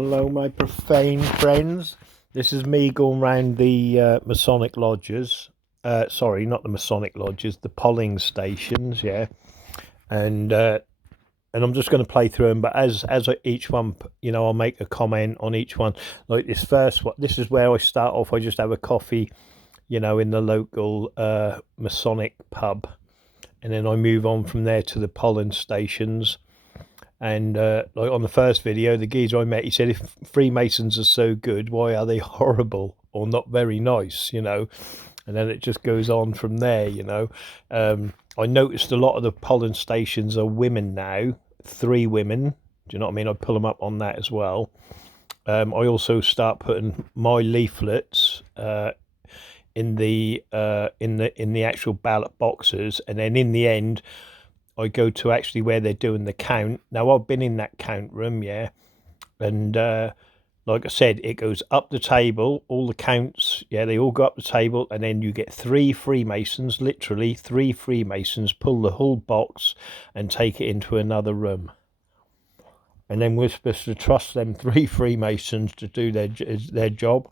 Hello my profane friends, this is me going round the Masonic lodges, sorry, not the Masonic lodges, the polling stations, yeah, and I'm just going to play through them, but as each one, I'll make a comment on each one. Like this first one, this is where I start off. I just have a coffee, in the local Masonic pub, and then I move on from there to the polling stations. And like on the first video, the geezer I met, he said, if Freemasons are so good, why are they horrible or not very nice, And then it just goes on from there, I noticed a lot of the polling stations are women now, 3 women. Do you know what I mean? I pull them up on that as well. I also start putting my leaflets in the actual ballot boxes, and then in the end, I go to actually where they're doing the count. Now, I've been in that count room, yeah, and like I said, it goes up the table, all the counts, yeah, they all go up the table, and then you get 3 Freemasons, literally 3 Freemasons, pull the whole box and take it into another room. And then we're supposed to trust them 3 Freemasons to do their job.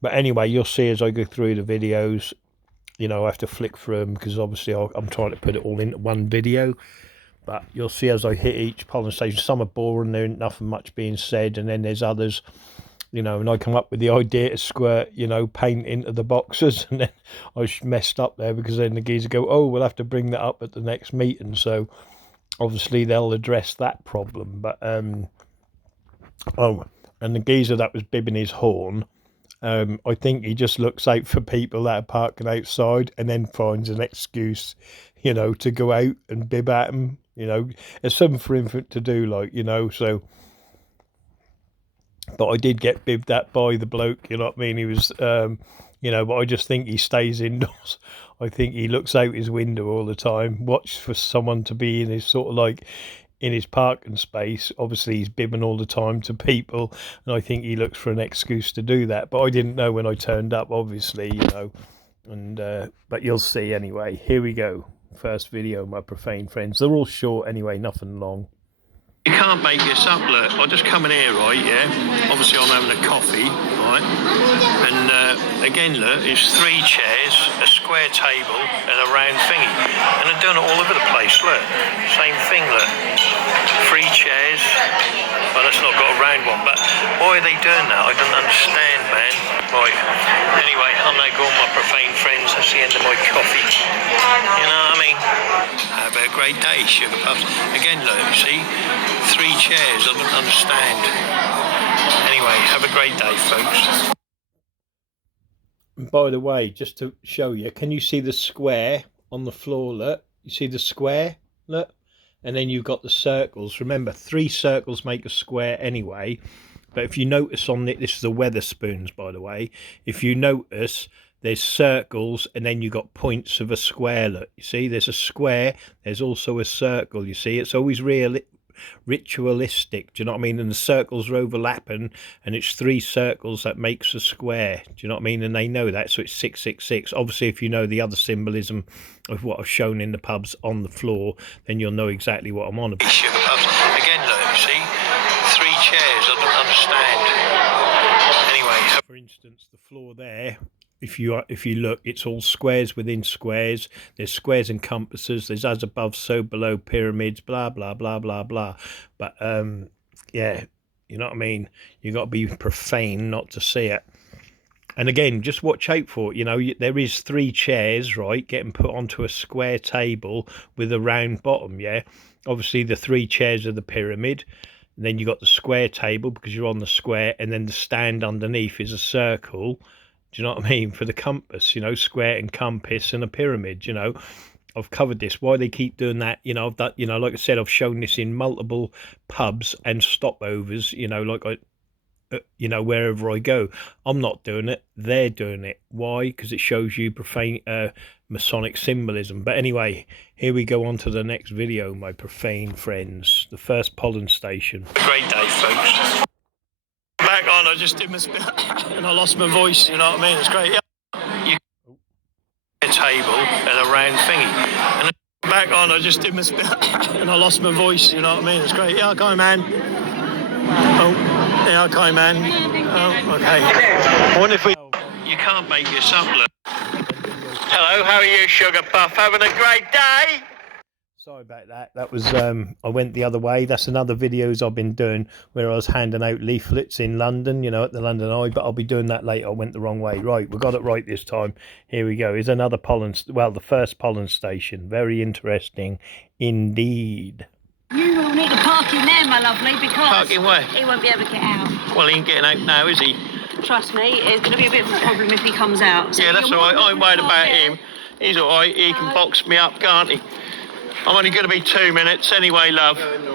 But anyway, you'll see as I go through the videos, I have to flick through them because obviously I'm trying to put it all into one video. But you'll see as I hit each polling station, some are boring, there ain't nothing much being said, and then there's others, and I come up with the idea to squirt, paint into the boxes, and then I messed up there because then the geezer go, oh, we'll have to bring that up at the next meeting. So obviously they'll address that problem. But and the geezer that was bibbing his horn, I think he just looks out for people that are parking outside and then finds an excuse, to go out and bib at them. It's something for him to do, so. But I did get bibbed at by the bloke, you know what I mean? He was, but I just think he stays indoors. I think he looks out his window all the time, watch for someone to be in his sort of like in his parking space. Obviously he's bibbing all the time to people, and I think he looks for an excuse to do that. But I didn't know when I turned up, obviously, and but you'll see anyway. Here we go. First video, my profane friends. They're all short anyway, nothing long. You can't make this up, look. I just come in here, right, yeah? Obviously I'm having a coffee, right? And again, look, it's 3 chairs, a square table and a round thingy. And they're doing it all over the place, look. Same thing, look. 3 chairs. Well, that's not got a round one, but why are they doing that? I don't understand, man. Right. Anyway, I'm now going with my profane friends. That's the end of my coffee. You know what I mean? Have a great day, sugar puffs. Again, look, see? 3 chairs, I don't understand. Anyway, have a great day, folks. By the way, just to show you, can you see the square on the floor? Look, you see the square? Look, and then you've got the circles. Remember, 3 circles make a square anyway. But if you notice on it, this is the Weatherspoons, by the way. If you notice, there's circles, and then you've got points of a square. Look, you see, there's a square. There's also a circle. You see, it's always ritualistic, do you know what I mean? And the circles are overlapping, and it's 3 circles that makes a square, do you know what I mean? And they know that, so it's 666. Obviously, if you know the other symbolism of what I've shown in the pubs on the floor, then you'll know exactly what I'm on about. Sugar pubs. Again, look, see, 3 chairs, I don't understand. Anyway, for instance, the floor there, if you look, it's all squares within squares. There's squares and compasses. There's as above, so below, pyramids, blah blah blah blah blah. But yeah, you know what I mean. You got to be profane not to see it. And again, just watch out for it. There is 3 chairs, right, getting put onto a square table with a round bottom. Yeah, obviously the 3 chairs are the pyramid. And then you got the square table because you're on the square, and then the stand underneath is a circle. Do you know what I mean? For the compass, square and compass and a pyramid, I've covered this. Why they keep doing that, I've done, like I said, I've shown this in multiple pubs and stopovers, wherever I go. I'm not doing it. They're doing it. Why? Because it shows you profane Masonic symbolism. But anyway, here we go on to the next video, my profane friends. The first polling station. Great day, folks. Back on, I just did my spit and I lost my voice, you know what I mean? It's great. Yeah. You a table and a round thingy. And back on, I just did my spit and I lost my voice, you know what I mean? It's great. Yeah, go on, man. Oh, Yeah, okay, man. Oh, okay. I wonder if we... You can't make this up, look. Hello, how are you, Sugar Puff? Having a great day? Sorry about that. That was, I went the other way. That's another videos I've been doing where I was handing out leaflets in London, you know, at the London Eye, but I'll be doing that later. I went the wrong way. Right, we got it right this time. Here we go. Here's another pollen, well, the first pollen station. Very interesting indeed. You will need to park in there, my lovely, because Parking where? he won't be able to get out. Well, he ain't getting out now, is he? Trust me, it's going to be a bit of a problem if he comes out. So yeah, that's all right. I'm worried about him. He's all right. He can box me up, can't he? I'm only going to be 2 minutes anyway, love. You know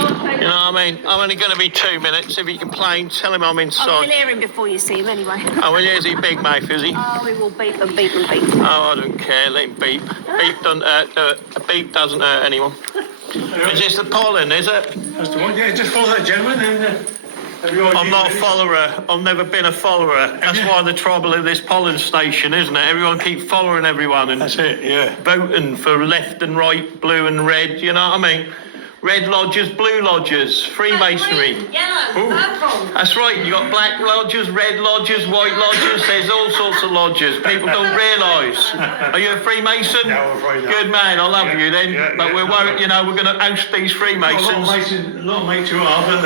what I mean? I'm only going to be 2 minutes. If he complains, tell him I'm inside. I'll hear him before you see him anyway. Oh, well, is he big mouth, is he? Oh, he will beep and beep and beep. Oh, I don't care. Let him beep. Beep doesn't hurt. A beep doesn't hurt anyone. It's just the pollen, is it? That's the one. Yeah, just follow that gentleman and... I'm not a follower. I've never been a follower. That's why the trouble of this pollen station, isn't it? Everyone keeps following everyone and that's it, yeah. Voting for left and right, blue and red, you know what I mean? Red lodges, blue lodges, Freemasonry. Yellow, purple. That's right, you got black lodges, red lodges, white lodges, there's all sorts of lodges. People don't realise. Are you a Freemason? No, I'm afraid not. Good man, I love you then. Yeah, but we're worried, you know, we're going to oust these Freemasons. A lot of mates who are, but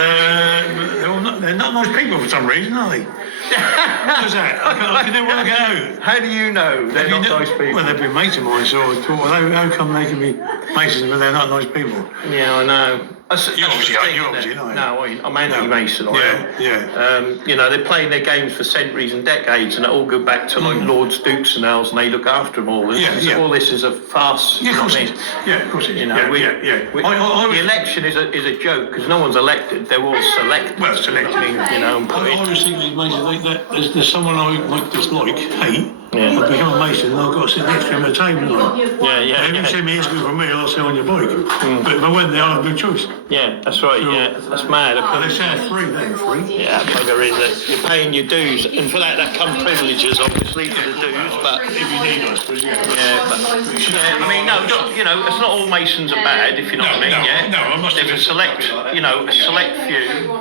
they're not nice people for some reason, are they? What was that? I can never work it out. How do you know they're not nice people? Well, they've been mates of mine, so I thought, well, how come they can be Masons but they're not nice people? Yeah, I know. You obviously know. No, I'm anti-Mason. Yeah. You know, they're playing their games for centuries and decades, and it all go back to like Lords, Dukes, and Earls, and they look after them all. All this is a farce. Yeah, of course it is. Yeah, of course it is. You know, the election is a joke because no one's elected; they're all selected. Well, selected. You know, and I always think these Masons, there's someone I might dislike, hate. Yeah. I've become a Mason and I've got to sit next to him at a table. Yeah. If you say me, it's good for me, I'll sit on your bike. But when they are a good choice. Yeah, that's right. So, yeah, that's mad. But they say it's free, they're free. Yeah, bugger is it. You're paying your dues, and for that come privileges, obviously, for the dues. But if you need us, but I mean, no, you know, it's not all Masons are bad, if you know what I mean. No, I must. There's a select few.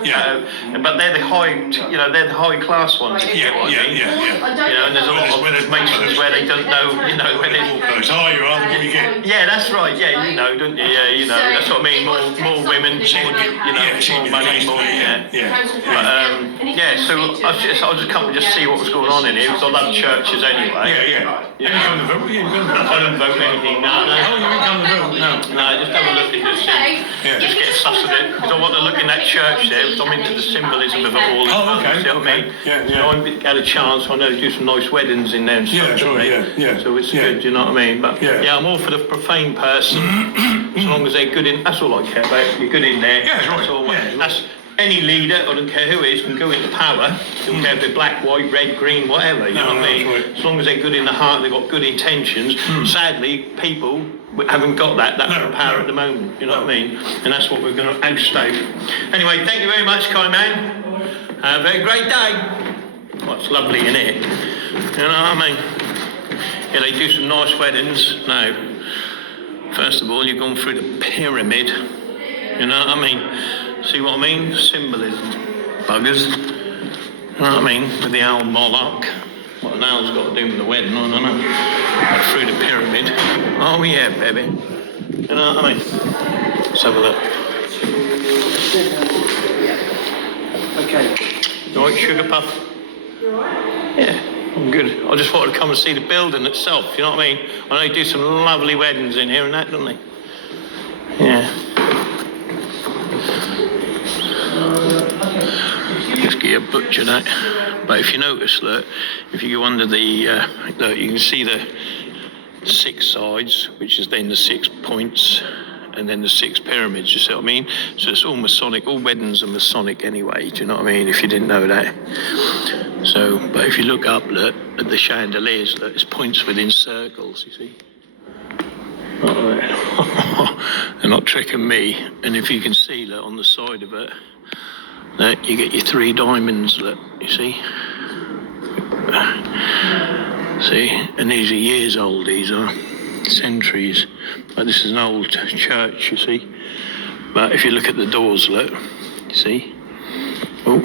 Yeah. But they're the high class ones. Yeah. You know, and there's a lot of Masons where they don't know, you know, when it's higher rather than you get. Yeah, that's right. Yeah, you know, don't you? Yeah, you know, that's what I mean. More women, more money, more. Yeah. So I just come to see what was going on in here because I love churches anyway. Yeah. You come to vote? I don't vote anything. No. Oh, you didn't come to vote? No, just have a look and just see. Just get a suss of it because I want to look in that church there because I'm into the symbolism of it all. Oh, okay. See what I mean? Yeah. You know, I had a chance. I know to do some nice weddings in there and stuff. Yeah. So it's good. You know what I mean? But I'm all for the profane person as long as they're good in. That's all I care about. You're good in there. Yeah, that's right. That's all. That's any leader, I don't care who it is, can go into power. I don't care if they're black, white, red, green, whatever. You know what I mean? Right. As long as they're good in the heart, they've got good intentions. Sadly, people haven't got that power at the moment. You know what I mean? And that's what we're going to oust out. Anyway, thank you very much, kind man. Have a great day. Well, it's lovely in here. You know what I mean? Yeah, they do some nice weddings. Now, first of all, you're going through the pyramid. You know what I mean? See what I mean? Symbolism. Buggers. You know what I mean? With the owl Moloch. What an owl's got to do with the wedding, I don't know. Through the pyramid. Oh yeah, baby. You know what I mean? Let's have a look. Okay. You alright, Sugar Puff? You alright? Yeah, I'm good. I just wanted to come and see the building itself, you know what I mean? I know they do some lovely weddings in here and that, don't they? Yeah. Just get a butcher that. But if you notice, look, if you go under the, look, you can see the 6 sides, which is then the 6 points, and then the 6 pyramids, you see what I mean? So it's all Masonic, all weddings are Masonic anyway, do you know what I mean, if you didn't know that. So, but if you look up, look, at the chandeliers, look, it's points within circles, you see. They're not tricking me. And if you can see, look, on the side of it, look, you get your 3 diamonds, look, you see? See? And these are years old, these are centuries. But this is an old church, you see? But if you look at the doors, look, you see? Oh,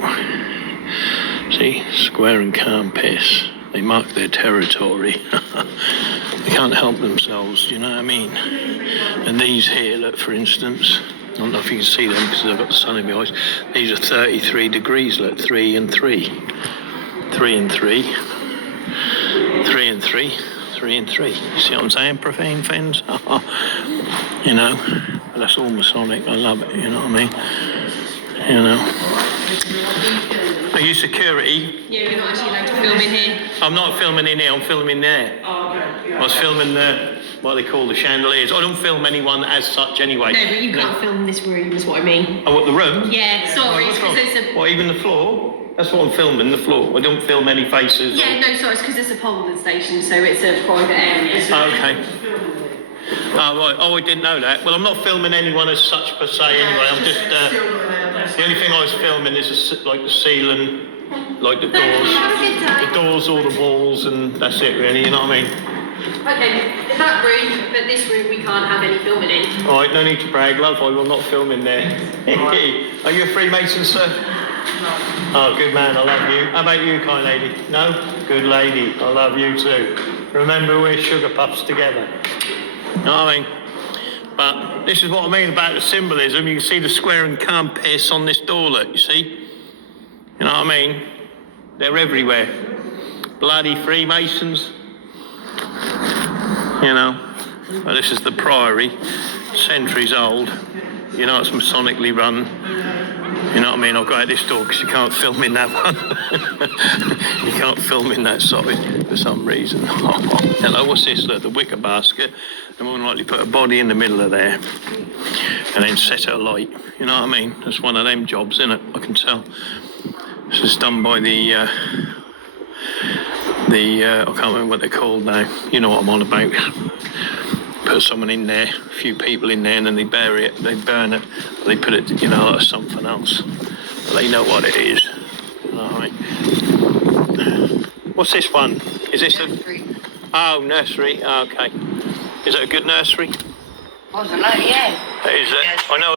see, square and calm piss. They mark their territory. They can't help themselves, do you know what I mean? And these here, look, for instance, I don't know if you can see them because I've got the sun in my eyes. These are 33 degrees, look, 3 and 3. 3 and 3. 3 and 3. 3 and 3. You see what I'm saying, profane friends? You know, but that's all Masonic. I love it, you know what I mean? You know. Are you security? Yeah, you're not actually allowed to film in here. I'm not filming in here, I'm filming there. Oh, okay. I was filming what they call the chandeliers. I don't film anyone as such anyway. No, but you can't film in this room, is what I mean. Oh, what, the room? Yeah, sorry, it's because there's a... What, even the floor? That's what I'm filming, the floor. I don't film any faces. Yeah, no, sorry, it's because there's a polling station, so it's a private area. So Okay. Oh, right. Oh, I didn't know that. Well, I'm not filming anyone as such per se anyway. I'm just... the only thing I was filming is like the ceiling, like the doors, all the walls, and that's it really, you know what I mean? Okay, in that room, but this room we can't have any filming in. Alright, no need to brag, love, I will not film in there. Are you a Freemason, sir? Oh, good man, I love you. How about you, kind lady? No? Good lady, I love you too. Remember, we're sugar puffs together. You know what I mean? But this is what I mean about the symbolism. You can see the square and calm piss on this door, look, you see? You know what I mean? They're everywhere. Bloody Freemasons. You know? Well, this is the Priory, centuries old. You know, it's Masonically run. You know what I mean? I'll go out this door because you can't film in that one. You can't film in that side for some reason. Hello, what's this? Look, the wicker basket. They more than likely put a body in the middle of there and then set it alight. You know what I mean? That's one of them jobs, isn't it? I can tell. This is done by the I can't remember what they're called now. You know what I'm on about. Put someone in there, a few people in there, and then they bury it, they burn it, they put it, you know, like something else. But they know what it is. Alright. What's this one? Is this Nursery. Oh, nursery. Oh, okay. Is it a good nursery? Wasn't it? Yeah. Is it? Yes. I know.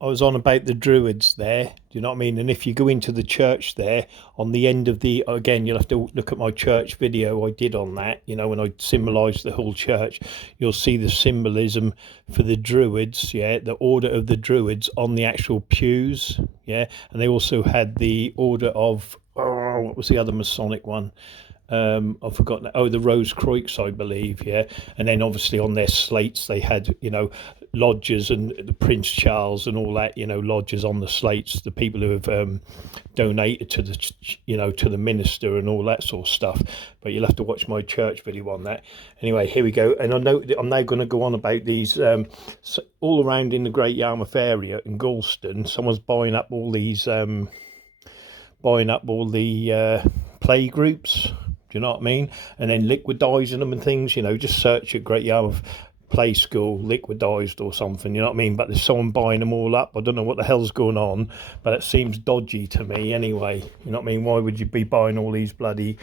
I was on about the Druids there, do you know what I mean? And if you go into the church there, on the end of the, again, you'll have to look at my church video I did on that, you know, when I symbolised the whole church, you'll see the symbolism for the Druids, yeah, the order of the Druids on the actual pews, yeah, and they also had the order of, what was the other Masonic one? I've forgotten. Oh, the Rose Croix, I believe, yeah. And then obviously on their slates they had, you know, lodges and the Prince Charles and all that, you know, lodges on the slates. The people who have donated to the, you know, to the minister and all that sort of stuff. But you'll have to watch my church video on that. Anyway, here we go. And I know I'm now going to go on about these all around in the Great Yarmouth area in Galston. Someone's buying up all these, buying up all the play groups. Do you know what I mean? And then liquidising them and things, you know, just search at Great Yarmouth Play School, liquidised or something, you know what I mean? But there's someone buying them all up. I don't know what the hell's going on, but it seems dodgy to me anyway. You know what I mean? Why would you be buying all these bloody,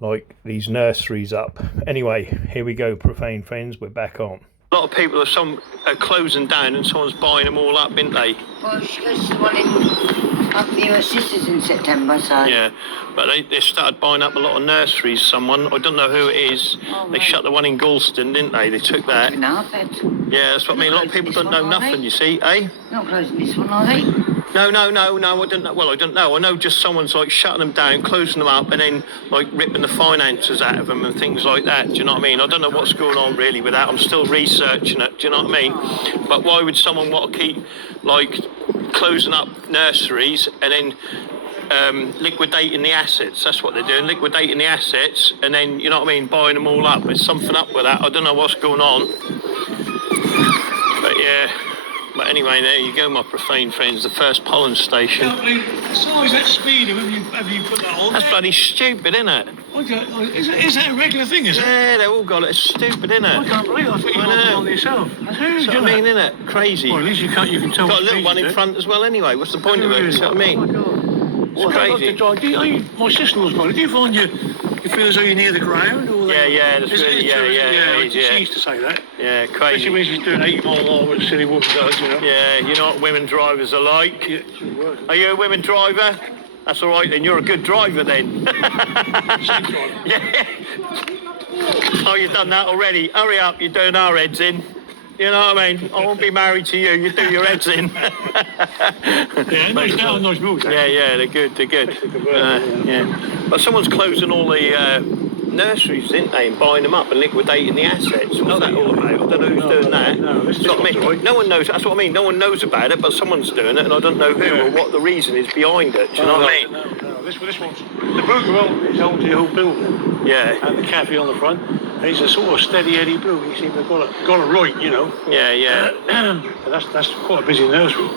like, these nurseries up? Anyway, here we go, profane friends, we're back on. A lot of people are closing down and someone's buying them all up, isn't they? Well, she goes to one up for your sisters in September, so... Yeah, but they started buying up a lot of nurseries, someone, I don't know who it is. Oh, they right. shut the one in Galston, didn't they? They took that. No, I bet. Yeah, that's what I mean. A lot of people don't know nothing, you see, eh? Not closing this one, are they? No, I don't know. Well, I don't know. I know just someone's like shutting them down, closing them up, and then like ripping the finances out of them and things like that. Do you know what I mean? I don't know what's going on really with that. I'm still researching it. Do you know what I mean? But why would someone want to keep like closing up nurseries and then liquidating the assets? That's what they're doing, liquidating the assets, and then, you know what I mean, buying them all up. There's something up with that. I don't know what's going on. But yeah. But anyway, there you go, my profane friends, the first pollen station. The size that speeder, have you put that on? That's bloody stupid, isn't it? Is that a regular thing, is it? Yeah, they all got it. It's stupid, isn't I it? can't believe it. I thought you got it on yourself. That's That's what I mean, isn't it? Crazy. Well, at least you can tell. Got a little one in front as well anyway. What's the point of it? You know what I mean? It's crazy. Well, my sister was buying it. Do you find You feel as though you're near the ground? Or Yeah, that's really, yeah. She used to say that. Yeah, Especially crazy. when she's doing 80 mile an hour, what a silly woman does, you know. Yeah, you know what women drivers are like. Yeah, she works. Are you a women driver? That's all right, then you're a good driver then. Safe driver. Yeah. Oh, you've done that already. Hurry up, you're doing our heads in. You know what I mean? I won't be married to you. You do your heads in. Yeah, nice now, nice moves. Yeah, they're good. Yeah. But someone's closing all the nurseries, didn't they, and buying them up and liquidating the assets. What's that all about? I don't know who's doing that. No, this That's what I mean. right. No one knows. That's what I mean. No one knows about it, but someone's doing it, and I don't know who or what the reason is behind it. Do you know what I mean? No, this one's... The Boogaloo is owns the whole building. Yeah. And the cafe on the front. And he's a sort of steady Eddie Blue. He seems to have got it right, you know. Yeah. And that's quite a busy nursery.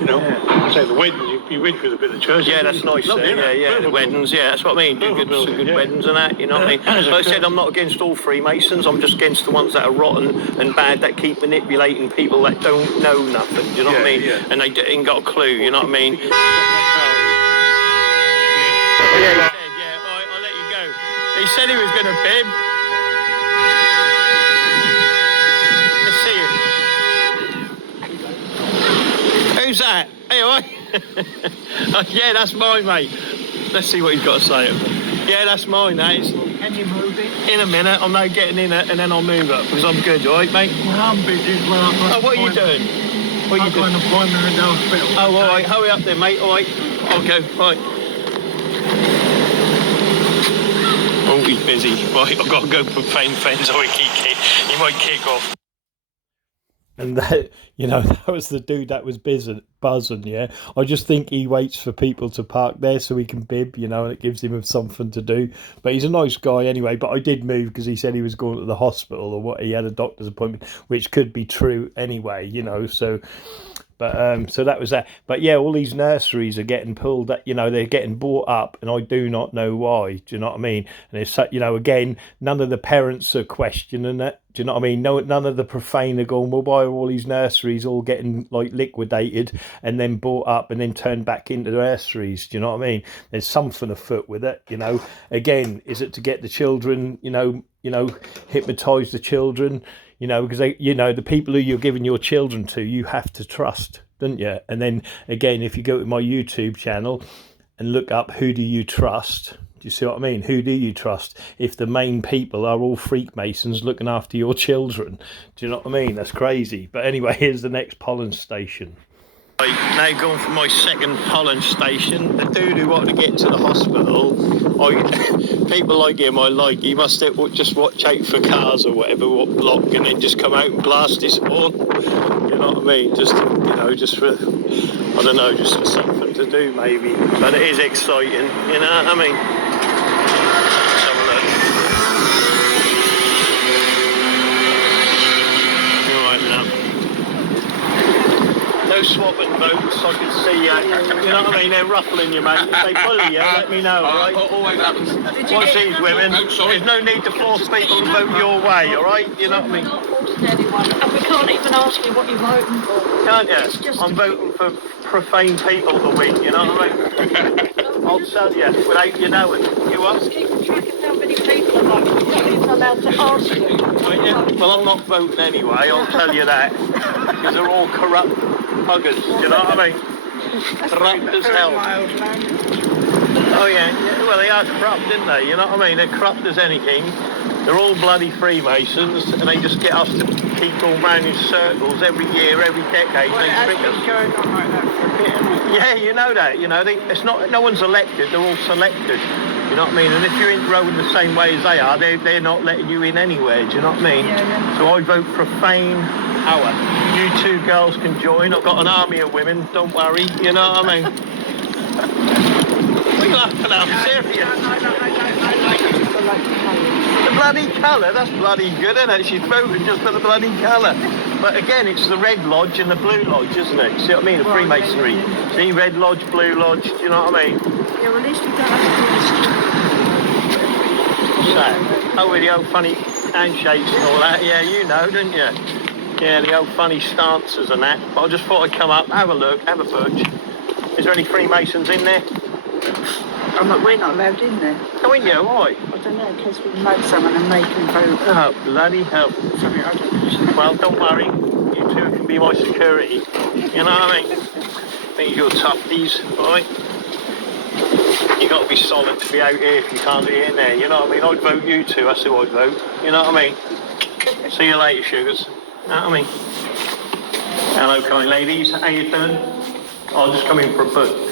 You know, I say the weddings, you went through the bit of church. Yeah, that's nice. Lovely, isn't it? Yeah, the Beautiful. weddings. Yeah, that's what I mean. Do good Building, yeah. weddings and that. You know what I mean? Like I said, I'm not against all Freemasons. I'm just against the ones that are rotten and bad, that keep manipulating people that don't know nothing. Do you know what I mean? Yeah. And they ain't got a clue. You know what I mean? Yeah. Yeah, he said, yeah. All right, I'll let you go. He said he was going to bib. Let's see you. Who's that? Hey, all right. Yeah, that's mine, mate. Let's see what he's got to say. Yeah, that's mine, that is. Can you move it? In a minute, I'm now getting in it and then I'll move up because I'm good, all right, mate? Well, I'm busy as well. Oh, what are you doing? What are you I've got doing? an appointment in the hospital. Oh, all right, hurry up then, mate, all right. I'll go, right. Oh, he's busy. Right, I've got to go for fame fence or he might kick off. And that, that was the dude that was buzzing, yeah. I just think he waits for people to park there so he can bib, and it gives him something to do. But he's a nice guy anyway. But I did move because he said he was going to the hospital or what. He had a doctor's appointment, which could be true anyway, so... But so that was that. But yeah, all these nurseries are getting pulled. They're getting bought up, and I do not know why. Do you know what I mean? And it's again, none of the parents are questioning it. Do you know what I mean? No, none of the profane are going, well, why are all these nurseries all getting like liquidated and then bought up and then turned back into nurseries? Do you know what I mean? There's something afoot with it. Again, is it to get the children? Hypnotise the children. Because they, the people who you're giving your children to, you have to trust, don't you? And then again, if you go to my YouTube channel and look up who do you trust, do you see what I mean? Who do you trust if the main people are all Freemasons looking after your children? Do you know what I mean? That's crazy. But anyway, here's the next pollen station. Right, now going for my second pollen station. The dude who wanted to get to the hospital, people like him, he must just watch out for cars or whatever, what block, and then just come out and blast his horn. You know what I mean? Just for, I don't know, just for something to do maybe. But it is exciting, you know what I mean? Let's have a look. All right now. No swapping votes, I can see you know what I mean, they're ruffling you, mate. If they bully you, let me know, alright? Always happens. Watch these women, there's no need to force people to vote your way, alright? You know what I mean? We're not forcing anyone, and we can't even ask you what you're voting for. Can't you? I'm voting for profane people to win, you know what I mean? I'll tell you, without you knowing. You what? Just keep track of how many people are voting. You're not even allowed to ask you. Well, I'm not voting anyway, I'll tell you that. Because they're all corrupt buggers, do you know what I mean? Corrupt as hell. Oh yeah, well they are corrupt, didn't they? You know what I mean? They're corrupt as anything. They're all bloody Freemasons, and they just get us to keep going round in circles every year, every decade. Well, They it trick has us. been going on like that for a bit, hasn't it? Yeah, you know that. It's not. No one's elected. They're all selected. You know what I mean? And if you're in rowing the same way as they are, they're not letting you in anywhere. Do you know what I mean? Yeah. So I vote profane power. You two girls can join. I've got an army of women. Don't worry. You know what I mean? What are you laughing at? I'm serious. I like the colours. The bloody colour, that's bloody good, isn't it? She's voting just for the bloody colour. But again, it's the Red Lodge and the Blue Lodge, isn't it? See what I mean? The Right, Freemasonry. yeah. See, Red Lodge, Blue Lodge, do you know what I mean? Yeah, well, at least we don't have to do this. What's that? Oh, with the old funny handshakes and all that. Yeah, you know, don't you? Yeah, the old funny stances and that. But I just thought I'd come up, have a look, have a butch. Is there any Freemasons in there? We're not allowed in there. Oh, in you? Why? I I don't know, in case we know someone and make them vote. Oh, bloody hell. Sorry, I don't know. Well, don't worry. You two can be my security. You know what I mean? These are your toughies, right? You got to be solid to be out here if you can't be in there. You know what I mean? I'd vote you two. That's who I'd vote. You know what I mean? See you later, sugars. You know what I mean? Hello, kind ladies. How you doing? I'll just come in for a book.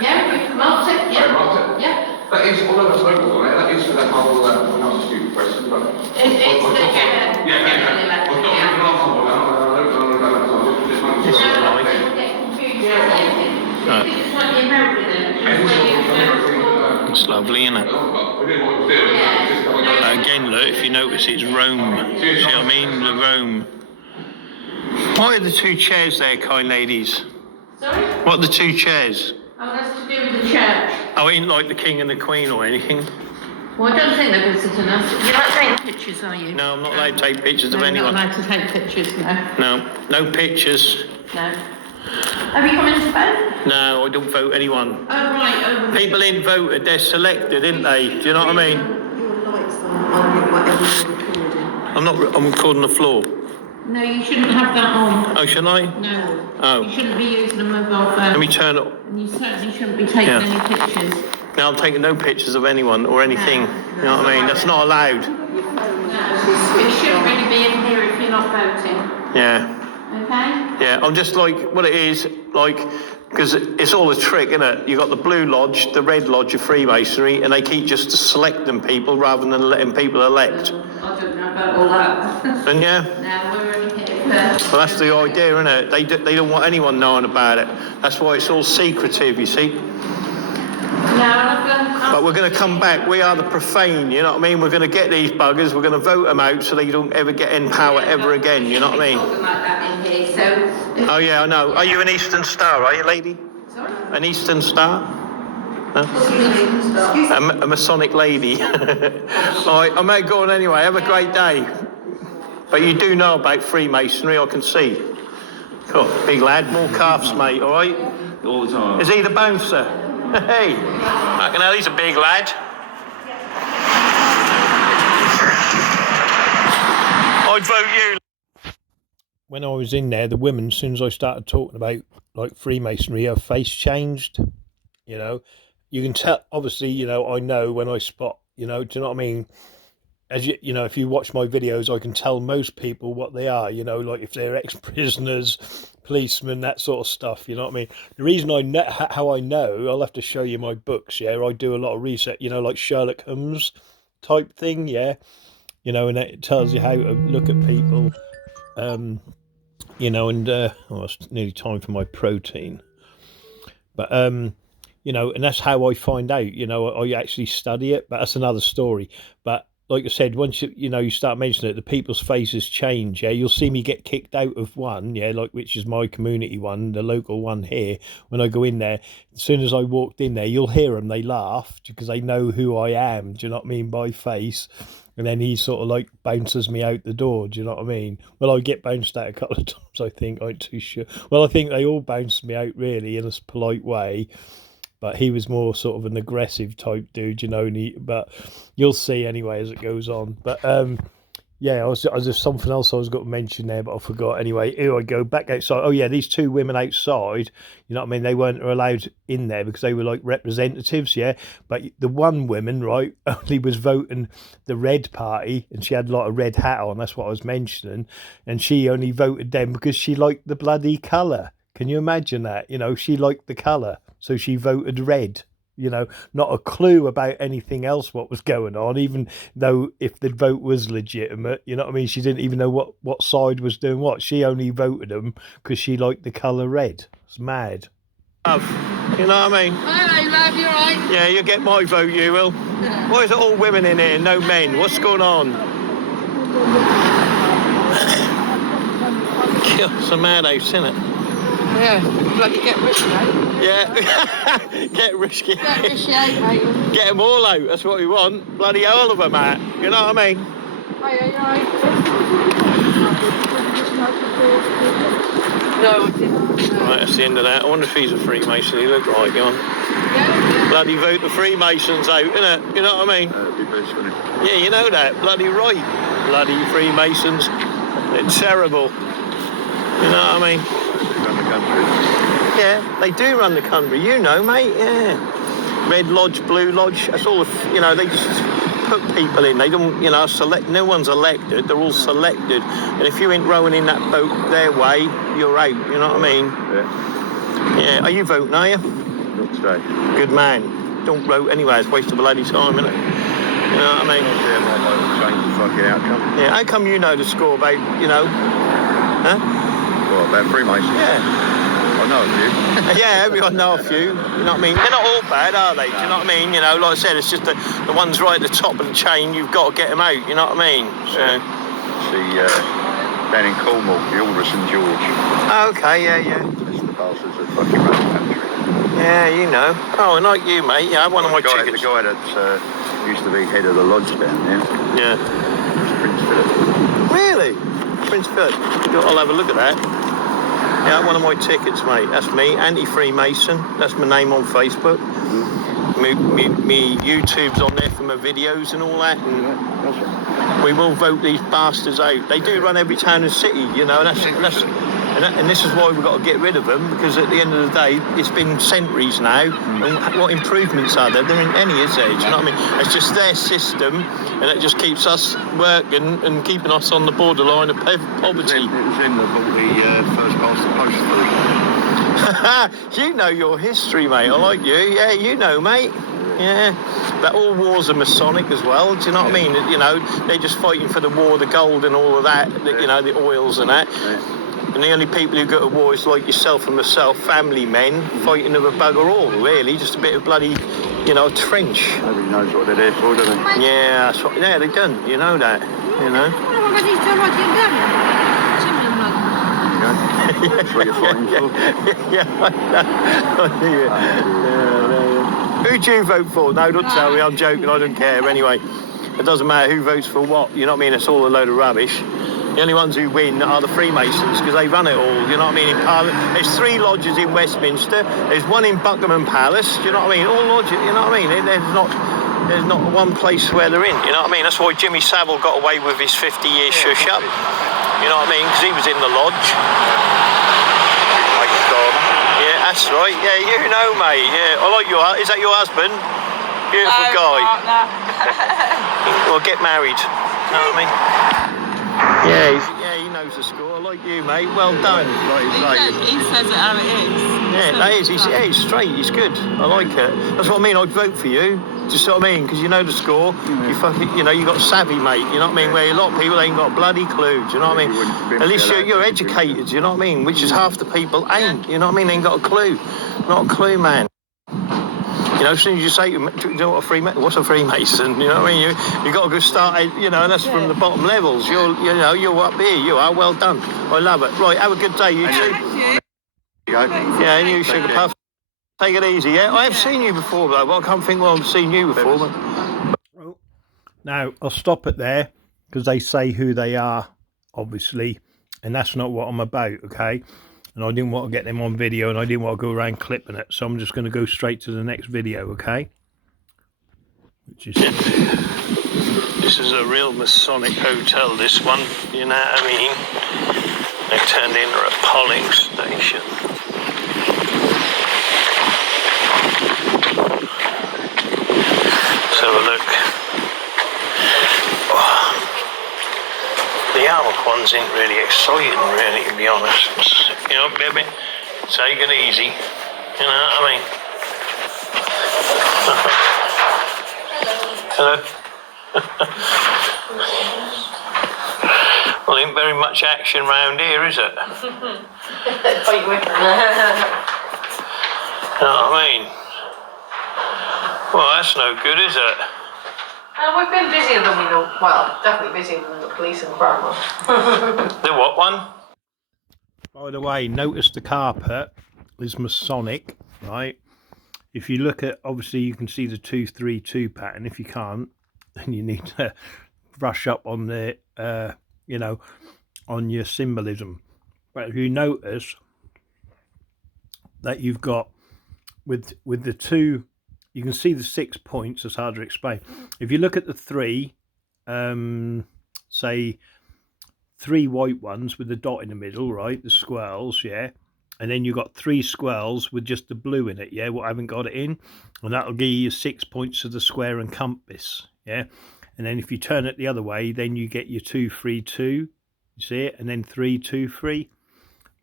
Yeah, we've marked it. Yeah. Marked it? Yeah. That is, although that's local on it, that is for the whole, not a stupid question, but... It's the Yeah, yeah. I've got the last one, I don't know, This is nice. I think it's like the American. It's lovely, isn't it? Again, look, if you notice, it's Rome. See what I mean? The Rome. Why are the two chairs there, kind ladies? Sorry? What are the two chairs? Oh, that's to do with the church. Oh, it ain't like the king and the queen or anything. Well, I don't think they're visiting us. You're not taking pictures, are you? No, I'm not allowed to take pictures of No, anyone. you're not allowed to take pictures, no. No pictures. No. Have you come in to vote? No, I don't vote anyone. Oh, right. People ain't voted, they're selected, ain't they? Do you know what I mean? Your lights on whatever you're recording. I'm recording the floor. No, you shouldn't have that on. Oh, shouldn't I? No. Oh. You shouldn't be using a mobile phone. Let me turn it. And you certainly shouldn't be taking any pictures. No, I'm taking no pictures of anyone or anything. You know what I mean? That's not allowed. No. It shouldn't really be in here if you're not voting. Yeah. Okay? Yeah, I'm just like, what it is, like, because it's all a trick, isn't it? You've got the blue lodge, the red lodge of Freemasonry, and they keep just selecting people rather than letting people elect. I don't know about all that. And yeah? No, we're only here for... Well, that's the idea, isn't it? They don't want anyone knowing about it. That's why it's all secretive, you see. But we're going to come back. We are the profane, you know what I mean? We're going to get these buggers, we're going to vote them out so they don't ever get in power ever again, you know what I mean? Like that in here, so... Oh yeah, I know. Are you an Eastern Star, are you, lady? Sorry? An Eastern Star? A Masonic lady. Right, I may go on anyway. Have a great day. But you do know about Freemasonry, I can see. Cool, big lad. More calves, mate, all right? All the time. Is he the bouncer? Hey, fucking hell, he's a big lad. I'd vote you. When I was in there, the women, as soon as I started talking about like Freemasonry, her face changed. You know, you can tell. Obviously, you know, I know when I spot. You know, do you know what I mean? As you know, if you watch my videos, I can tell most people what they are. You know, like if they're ex-prisoners, policemen, that sort of stuff. You know what I mean? The reason I know how I know, I'll have to show you my books. Yeah, I do a lot of research. You know, like Sherlock Holmes type thing. Yeah, you know, and it tells you how to look at people. You know, and oh, it's nearly time for my protein. But you know, and that's how I find out. You know, I actually study it, but that's another story. But like I said, once you know you start mentioning it, the people's faces change. Yeah, you'll see me get kicked out of one. Yeah, like which is my community one, the local one here. When I go in there, as soon as I walked in there, you'll hear them. They laugh because they know who I am. Do you know what I mean by face? And then he sort of like bounces me out the door. Do you know what I mean? Well, I get bounced out a couple of times. I think I'm too sure. Well, I think they all bounced me out really in a polite way. But he was more sort of an aggressive type dude, you know. But you'll see anyway as it goes on. But yeah, I was there's something else I was going to mention there, but I forgot. Anyway, here I go back outside. Oh yeah, these two women outside. You know what I mean? They weren't allowed in there because they were like representatives. Yeah, but the one woman, right, only was voting the red party, and she had like a red hat on. That's what I was mentioning, and she only voted them because she liked the bloody colour. Can you imagine that? You know, she liked the colour. So she voted red, you know, not a clue about anything else what was going on, even though if the vote was legitimate, you know what I mean? She didn't even know what side was doing what. She only voted them because she liked the colour red. It's mad. Love, you know what I mean? Hello, love, you alright? Yeah, you get my vote, you will. Why is it all women in here, no men? What's going on? It's a madhouse, isn't it? Yeah, bloody get rich, mate. Yeah, get risky. Get rich, mate. Get them all out, that's what we want. Bloody all of them out, you know what I mean? Hey, you alright? No, I didn't. Right, that's the end of that. I wonder if he's a Freemason. He looked like one. Yeah. Bloody vote the Freemasons out, innit? You know what I mean? That'd be best, wouldn't it? Yeah, you know that. Bloody right. Bloody Freemasons. They're terrible. You know what I mean? They run the country. Yeah, they do run the country. You know, mate. Yeah. Red Lodge, Blue Lodge. That's all. You know, they just put people in. They don't. You know, select. No one's elected. They're all selected. And if you ain't rowing in that boat their way, you're out. You know what I mean? Yeah. Yeah. Are you voting? Are you? Not today. Good man. Don't vote anyway. It's a waste of bloody time, isn't it? You know what I mean? Yeah, my vote will change the fucking outcome. Yeah. How come you know the score about? You know? Huh? What, about Freemasons? Yeah. I know a few. Yeah, everyone know a few. You know what I mean? They're not all bad, are they? Do you know what I mean? You know, like I said, it's just the ones right at the top of the chain. You've got to get them out. You know what I mean? So. See, down in Cornwall, the Order of St George. Okay, yeah. That's the bastards that fucking run the country. Yeah, you know. Oh, and like you, mate. Yeah, I had one of my tickets. The guy that used to be head of the lodge down there Yeah. was Prince Philip. Really? Prince Philip. I'll have a look at that. Yeah, one of my tickets, mate. That's me, anti-Freemason. That's my name on Facebook. Me YouTube's on there for my videos and all that. And we will vote these bastards out. They do run every town and city, you know. And this is why we've got to get rid of them, because at the end of the day, it's been centuries now. And what improvements are there? There ain't any, is there? Do you know what I mean? It's just their system, and it just keeps us working and keeping us on the borderline of poverty. It was in the first past the post. You know your history, mate. I like you. Yeah, you know, mate. Yeah. But all wars are Masonic as well. Do you know what I mean? You know, they're just fighting for the war, the gold and all of that, you know, the oils and that. Yeah. And the only people who go to war is like yourself and myself, family men, fighting of a bugger all, really. Just a bit of bloody, you know, trench. Nobody knows what they're there for, do they? Yeah, that's what, yeah, they don't. You know that, you know. That's what you're fighting for. Who do you vote for? No, don't tell me. I'm joking. I don't care. Anyway, it doesn't matter who votes for what. You know what I mean? It's all a load of rubbish. The only ones who win are the Freemasons, because they run it all. You know what I mean? In Parliament, there's 3 lodges in Westminster. There's 1 in Buckingham Palace. Do you know what I mean? All lodges. You know what I mean? There's not one place where they're in. You know what I mean? That's why Jimmy Savile got away with his 50-year shush up. You know what I mean? Because he was in the lodge. Yeah, that's right. Yeah, you know, mate. Yeah, I like your. Is that your husband? Beautiful guy. Well, get married. You know what I mean? Yeah, he knows the score. I like you, mate. Well done. He says it how it is. Yeah, that is. He's straight. He's good. I like it. That's what I mean. I'd vote for you. Just what I mean, because you know the score. You fucking, you know, you got savvy, mate. You know what I mean? Where a lot of people ain't got a bloody clue. Do you know what I mean? At least you're educated. You know what I mean? Which is half the people ain't. You know what I mean? They ain't got a clue. Not a clue, man. You know, as soon as you say, do you know what what's a Freemason? You know what I mean? You got to go start, you know, and that's from the bottom levels. You're up here. You are. Well done. I love it. Right, have a good day, you two. Thank you. Yeah, and you, Sugar Puff. Take it easy, yeah? I have seen you before, though. Well, I can't think I've seen you before. But... Now, I'll stop it there, because they say who they are, obviously, and that's not what I'm about, okay? And I didn't want to get them on video, and I didn't want to go around clipping it, so I'm just going to go straight to the next video, okay? Which is... This is a real Masonic hotel, this one, you know what I mean? They've turned into a polling station. Let's have a look. Oh. The Almond ones ain't really exciting, really, to be honest. You know, baby, take it easy. You know what I mean? Hello. Well, ain't very much action round here, is it? You know what I mean? Well, that's no good, is it? We've been busier than we know. Well, definitely busier than the police and crime. The what one? By the way, notice the carpet is Masonic, right? If you look at, obviously you can see the 232 pattern. If you can't, then you need to brush up on the, you know, on your symbolism. But if you notice, that you've got with the two. You can see the 6 points. It's hard to explain. If you look at the three, say 3 white ones with the dot in the middle, right? The squirrels, yeah. And then you've got 3 squirrels with just the blue in it, yeah. What I haven't got it in, and that'll give you 6 points of the square and compass, yeah. And then if you turn it the other way, then you get your 2, 3, 2. You see it, and then 3, 2, 3.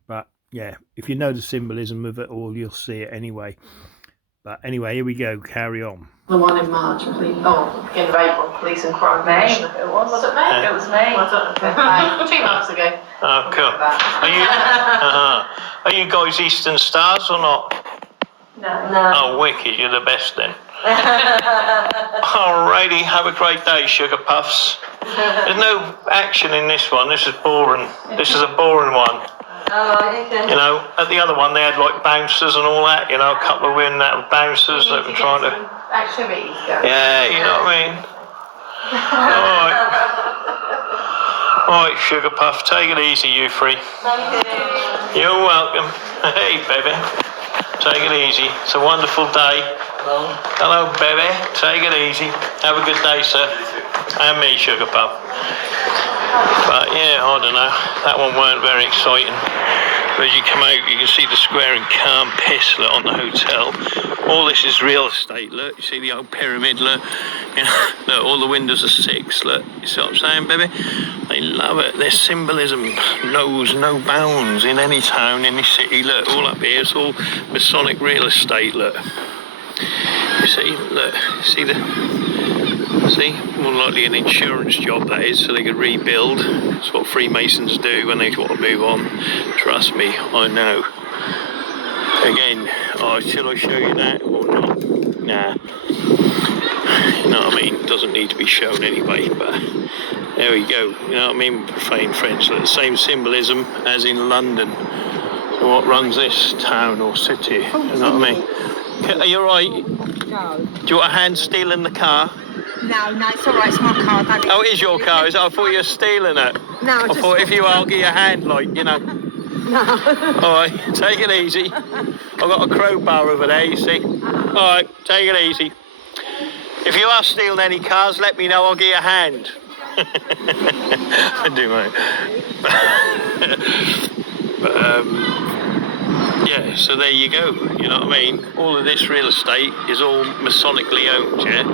But yeah, if you know the symbolism of it all, you'll see it anyway. But anyway, here we go. Carry on. The one in March, beginning of April, Police and Crime Commission. It was. Was it May? It was May. Was it? May. 2 months ago. Oh, cool. Are you guys Eastern Stars or not? No. Oh, wicked. You're the best then. Alrighty, have a great day, Sugar Puffs. There's no action in this one. This is boring. This is a boring one. Oh, okay. You know, at the other one they had like bouncers and all that. You know, a couple of women that were bouncers that were trying to. Activities going. Yeah, you know what I mean. Alright. Alright, Sugar Puff, take it easy, you three. Thank you. You're welcome. Hey, baby. Take it easy. It's a wonderful day. Hello. Hello, baby. Take it easy. Have a good day, sir. And me, Sugar Puff. But yeah, I don't know. That one weren't very exciting. But as you come out, you can see the square and calm piss look, on the hotel. All this is real estate. Look, you see the old pyramid. Look, you know, look, all the windows are 6. Look, you see what I'm saying, baby? They love it. Their symbolism knows no bounds in any town, any city. Look, all up here, it's all Masonic real estate. Look, you see, look, see, more likely an insurance job that is, so they could rebuild. That's what Freemasons do when they want to move on. Trust me, I know. Again, should I show you that or not? Nah. You know what I mean? Doesn't need to be shown anyway, but there we go. You know what I mean? Profane French, the same symbolism as in London. So what runs this town or city? You know what I mean? Are you alright? No. Do you want a hand stealing the car? No, it's all right. It's my car. Oh, it is your car, is it? I thought you were stealing it. No, I thought if you are, I'll give you a hand, like, you know. No. Alright, take it easy. I've got a crowbar over there, you see. Alright, take it easy. If you are stealing any cars, let me know, I'll give you a hand. I do, mate. But, yeah, so there you go, you know what I mean? All of this real estate is all Masonically owned, yeah?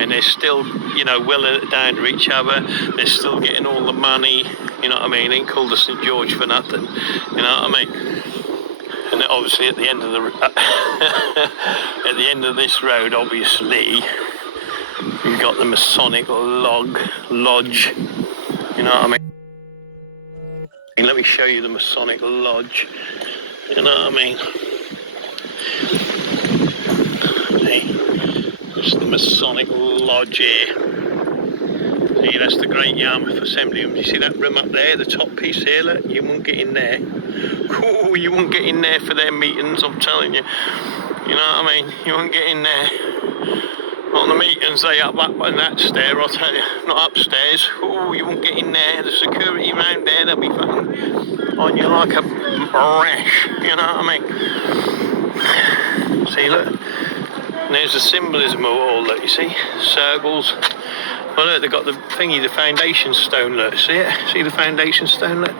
And they're still, you know, willing it down to each other. They're still getting all the money, you know what I mean? Ain't called the St. George for nothing, you know what I mean? And obviously at the end of the at the end of this road, obviously, you've got the Masonic lodge, you know what I mean? And let me show you the Masonic lodge. You know what I mean? See, it's the Masonic Lodge here. See, that's the Great Yarmouth Assembly Room. You see that room up there, the top piece here? Look, you won't get in there. Ooh, you won't get in there for their meetings, I'm telling you. You know what I mean? You won't get in there. On the meetings, they up on that stair, I'll tell you. Not upstairs. Ooh, you won't get in there. The security around there, they'll be fucking on you like a rash, you know what I mean? See, look, and there's the symbolism of all that, you see, circles. Well, look, they've got the thingy, the foundation stone, look, see it? See the foundation stone, look?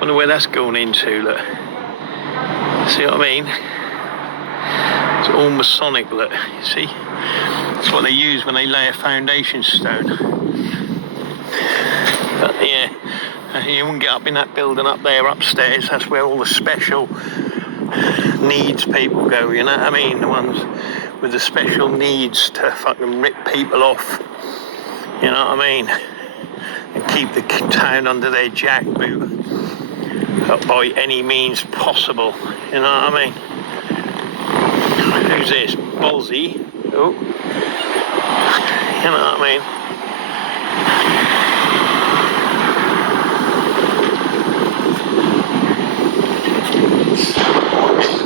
Wonder where that's going into, look. See what I mean? It's all Masonic, look, you see? That's what they use when they lay a foundation stone. But yeah, you wouldn't get up in that building up there upstairs. That's where all the special needs people go, you know what I mean? The ones with the special needs to fucking rip people off, you know what I mean? And keep the town under their jackboot by any means possible, you know what I mean? Who's this? Ballsy? Oh, you know what I mean?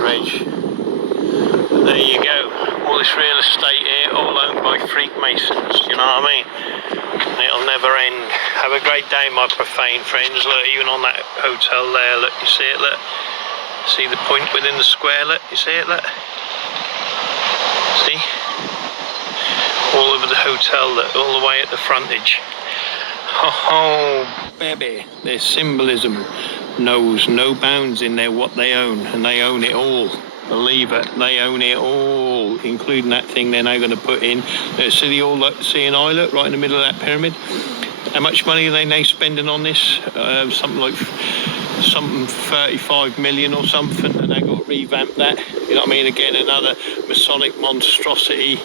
Reg. But there you go. All this real estate here, all owned by Freemasons, you know what I mean? And it'll never end. Have a great day, my profane friends. Look, even on that hotel there, look, you see it, look. See the point within the square, look? You see it, look? See? All over the hotel, look, all the way at the frontage. Oh, baby, their symbolism knows no bounds in there what they own, and they own it all. Believe it, they own it all, including that thing they're now going to put in. City Hall, look, see an islet right in the middle of that pyramid. How much money are they now spending on this? Something like 35 million or something, and they got to revamp that. You know what I mean? Again, another Masonic monstrosity,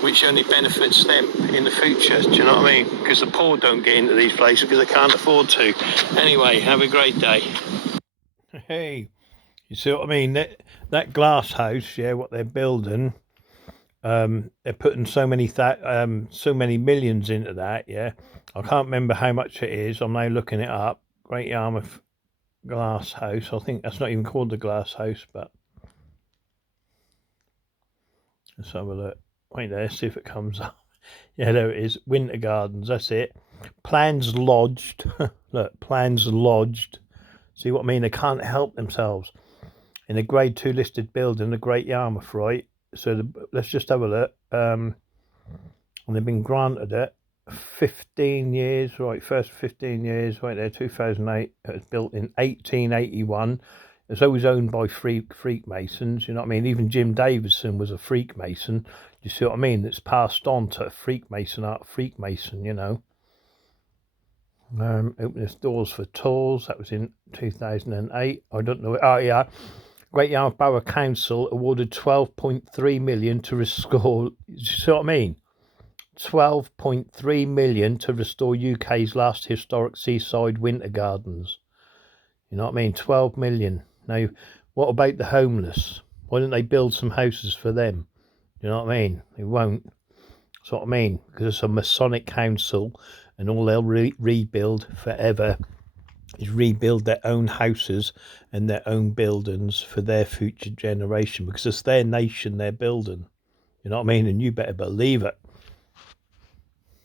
which only benefits them in the future. Do you know what I mean? Because the poor don't get into these places because they can't afford to. Anyway, have a great day. Hey, you see what I mean? That glass house, yeah, what they're building, they're putting so many millions into that, yeah. I can't remember how much it is. I'm now looking it up. Great Yarmouth Glass House. I think that's not even called the Glass House, but let's have a look. Wait there, see if it comes up. Yeah, there it is. Winter Gardens, that's it. Plans lodged. Look, plans lodged. See what I mean? They can't help themselves. In a grade 2 listed building, the Great Yarmouth, right? So let's just have a look. And they've been granted it 15 years, right? First 15 years, right there, 2008. It was built in 1881. It's always owned by freak masons, you know what I mean? Even Jim Davidson was a freak mason. You see what I mean? It's passed on to a freak mason, you know. Opened its doors for tours. That was in 2008. I don't know. Oh, yeah. Great Yarmouth Borough Council awarded 12.3 million to restore. You see what I mean? 12.3 million to restore UK's last historic seaside winter gardens. You know what I mean? 12 million. Now, what about the homeless? Why don't they build some houses for them? You know what I mean? They won't. That's what I mean. Because it's a Masonic council, and all they'll rebuild forever is rebuild their own houses and their own buildings for their future generation, because it's their nation they're building. You know what I mean? And you better believe it.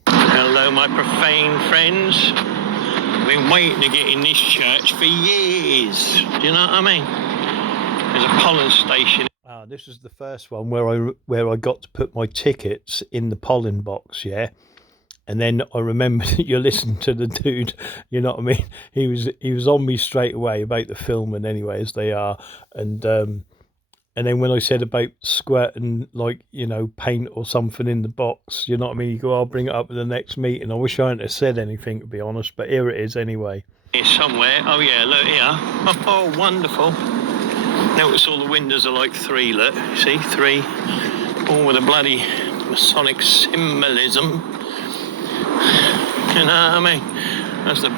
Hello, my profane friends. I've been waiting to get in this church for years. Do you know what I mean? There's a pollen station. This is the first one where I got to put my tickets in the pollen box, yeah. And then I remember that you're listening to the dude, you know what I mean? He was on me straight away about the filming anyway, as they are. And then when I said about squirting, like, you know, paint or something in the box, you know what I mean? You go, I'll bring it up at the next meeting. I wish I hadn't have said anything, to be honest, but here it is anyway. It's somewhere. Oh, yeah, look here. Oh, wonderful. Notice all the windows are like 3, look. See, 3. All with a bloody Masonic symbolism. You know what I mean? That's the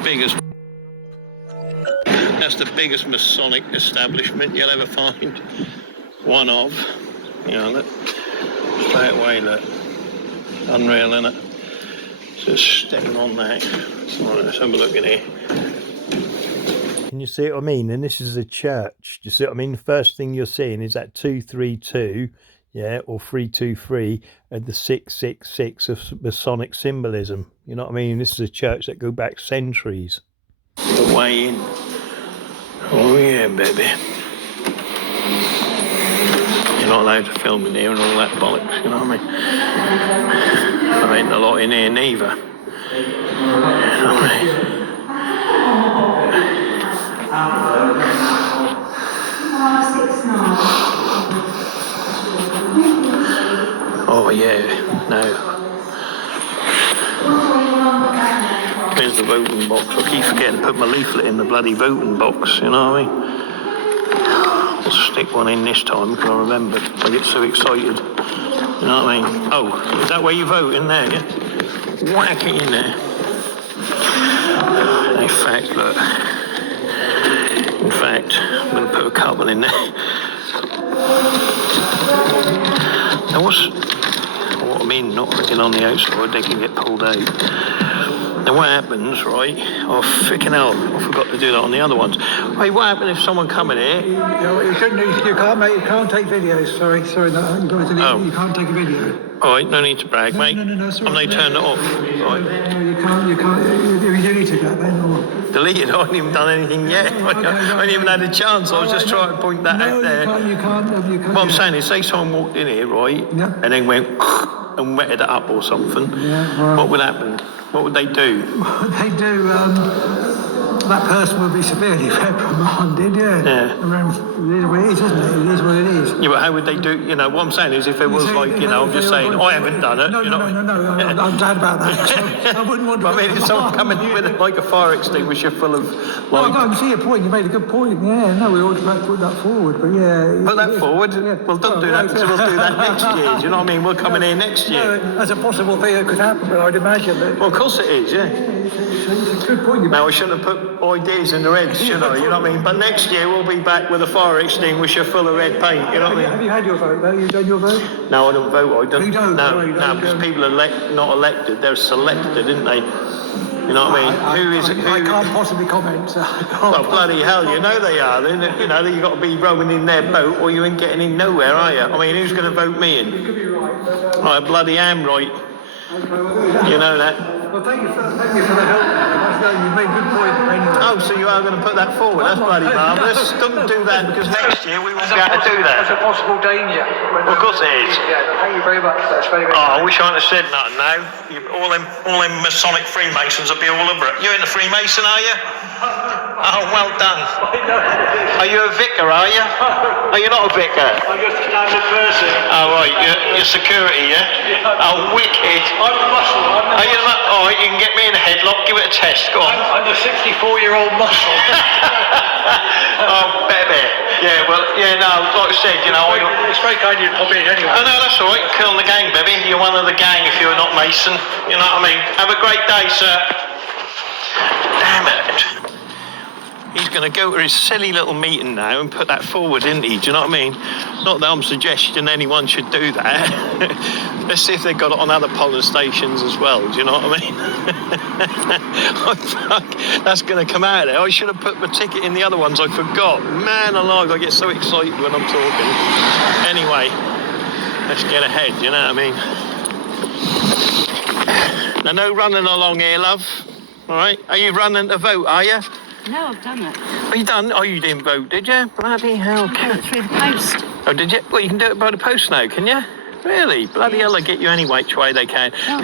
biggest Masonic establishment you'll ever find. One of. You know, look. Straight away, look. Unreal, innit? Just stepping on that. Right, let's have a look in here. Can you see what I mean? And this is a church. Do you see what I mean? The first thing you're seeing is that 232, yeah, or 323, and the 666 of Masonic symbolism. You know what I mean? This is a church that go back centuries. The way in. Oh yeah, baby. You're not allowed to film in here and all that bollocks, you know what I mean? There ain't a lot in here neither. You know what I mean? Oh yeah, no. There's the voting box. I keep forgetting to put my leaflet in the bloody voting box, you know what I mean? I'll stick one in this time because I remember. I get so excited. You know what I mean? Oh, is that where you vote in there, yeah? Whack it in there. In fact, look. In fact, I'm going to put a couple in there. Now what I mean, not looking on the outside, they can get pulled out. Now what happens, right? Oh, freaking hell, I forgot to do that on the other ones. Wait, what happens if someone come in here? You can't take videos, sorry, no, you can't take a video. Alright, no need to brag, mate. No, sorry. They turned it off. Right. No, you can't, you do need to go then, or... deleted. I haven't even done anything yet. I haven't even had a chance. I was just trying to point that out there. You can't. What I'm saying is, say someone walked in here, right, and then went and wetted it up or something. Yeah, right. What would happen? What would they do? What they do, that person will be severely reprimanded, yeah. Around, it is what it is, isn't it? It is what it is. Yeah, but how would they do, what I'm saying is if it was I'm just saying, I haven't done it. No, I'm glad about that. I wouldn't want to... I mean, if someone coming with a fire extinguisher full of, I can see your point, you made a good point, yeah. No, we ought to put that forward, but yeah... Put that forward? Yeah. Well, don't do that, because we'll do that next year, do you know what I mean? We're coming here next year. No, that's a possible thing that could happen, but I'd imagine that... Well, of course it is, yeah. It's a good point. Now, I shouldn't have put ideas in their heads, should I? You know what I mean? But next year we'll be back with a fire extinguisher full of red paint, you know what I mean? Have you had your vote, though? You've done your vote? No, I don't vote. You don't? No, because people are not elected, they're selected, aren't they? You know what I mean? I can't possibly comment, so Well, bloody hell, you know they are. You've got to be rowing in their boat or you ain't getting in nowhere, are you? I mean, who's going to vote me in? You could be right. But, I bloody am right. You know that. Well, thank you for the help. You made a good point. Anyway. Oh, so you are going to put that forward? That's bloody marvellous. Don't do that because next year we won't be able to do that. That's a possible danger. Well, of course it is. Yeah, thank you very much. That's very, very I wish I hadn't have said nothing now. All them Masonic Freemasons will be all over it. You're in the Freemason, are you? Oh, well done. Are you a vicar, are you? Are you not a vicar? I'm just a standard person. Oh, right. You're security, yeah? Oh, wicked. I'm the muscle. Are you the all right, you can get me in a headlock. Give it a test. Go on. I'm the 64-year-old muscle. Oh, baby. Yeah, well, like I said, It's very kind of you to pop in anyway. Oh, no, that's all right. Kill the gang, baby. You're one of the gang if you're not Mason. You know what I mean? Have a great day, sir. Damn it. He's going to go to his silly little meeting now and put that forward, isn't he? Do you know what I mean? Not that I'm suggesting anyone should do that. Let's see if they've got it on other polling stations as well. Do you know what I mean? Oh, fuck. That's going to come out there. I should have put my ticket in the other ones. I forgot. Man alive, I get so excited when I'm talking. Anyway, let's get ahead. You know what I mean? Now, no running along here, love. All right? Are you running to vote, are you? No, I've done it. Are you done? Oh, you didn't vote, did you? Bloody hell. I did it through the post. Oh, did you? Well, you can do it by the post now, can you? Really? Bloody hell, they get you any which way they can. Oh.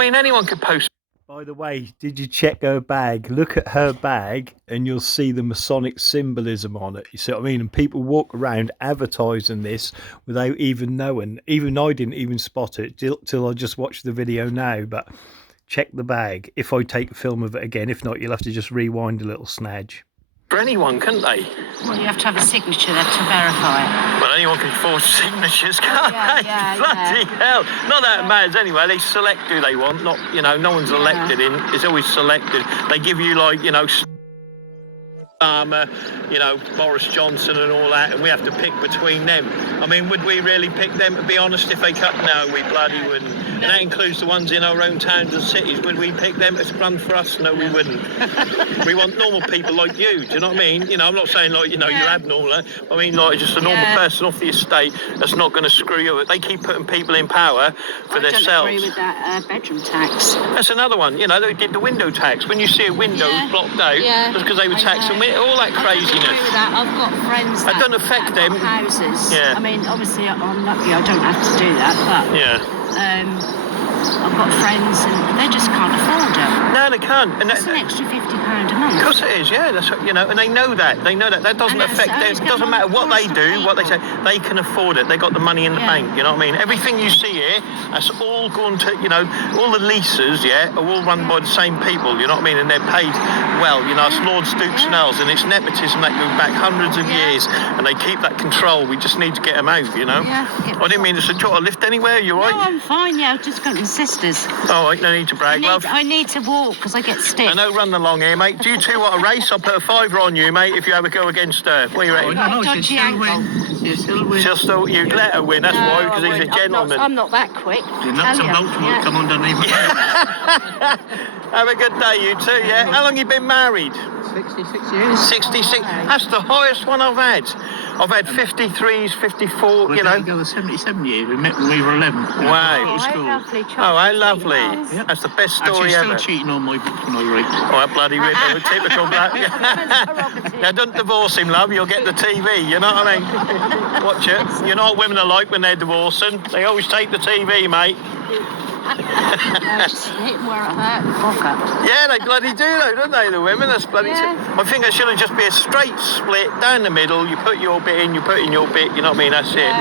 Anyone could post. By the way, did you check her bag? Look at her bag and you'll see the Masonic symbolism on it. You see what I mean? And people walk around advertising this without even knowing. Even I didn't even spot it till I just watched the video now. But check the bag if I take a film of it again. If not, you'll have to just rewind a little snadge. For anyone, couldn't they? Well, you have to have a signature there to verify it. Well, anyone can forge signatures, can't they? Yeah, Bloody hell. Not that it matters anyway. They select who they want. Not, no one's elected in. It's always selected. They give you, Boris Johnson and all that, and we have to pick between them. I mean, would we really pick them, to be honest, if they cut? No, we bloody wouldn't. And that includes the ones in our own towns and cities. Would we pick them to run for us? No, we wouldn't. We want normal people like you, do you know what I mean? I'm not saying you're abnormal. I mean, just a normal person off the estate that's not going to screw you. They keep putting people in power for themselves. I don't agree with that bedroom tax. That's another one. They did the window tax. When you see a window blocked out, that's because they were taxing all that craziness. I don't agree with that. I've got friends that don't affect them. Houses. Yeah. I mean, obviously, I'm lucky I don't have to do that, but I've got friends and they just can't afford it. No, they can't. And that's an extra £50 a month. Of course it is, yeah. That's and they know that. They know that. That doesn't affect them. It doesn't matter what they do, what they say. They can afford it. They got the money in the bank. You know what I mean? Everything you see here, that's all gone to, all the leases, are all run by the same people. You know what I mean? And they're paid well. It's Lords, Dukes and Earls, and it's nepotism that goes back hundreds of years, and they keep that control. We just need to get them out. I didn't mean to suggest a lift anywhere. You right? No, I'm fine. Yeah, I've just got my sisters. All right, no need to brag, love. I need to walk because I get stiff. I know, run along here, mate. Do you two want a race? I'll put a £5 on you, mate, if you have a go against her. What are you reckon? Dodgy ankle. She'll still, you'd let her win, that's why, because he's a gentleman. I'm not that quick. You're nuts and bolts will come underneath. Have a good day, you two, yeah? How long you been married? 66 years. 66? That's the highest one I've had. I've had 53s, 54, We're you know. together 77 years. We met when we were 11. Wow. Lovely. Oh, how lovely. Yep. That's the best story Actually, ever. still cheating on my book when I write. Oh, that bloody ripper, typical black. Now, don't divorce him, love. You'll get the TV, you know what I mean? Watch it. You know what women are like when they're divorcing? They always take the TV, mate. Just hit them where it hurt and fuck up. Yeah, they bloody do though, don't they, the women? That's bloody... I think it shouldn't just be a straight split down the middle. You put your bit in, you put in your bit, you know what I mean? That's it.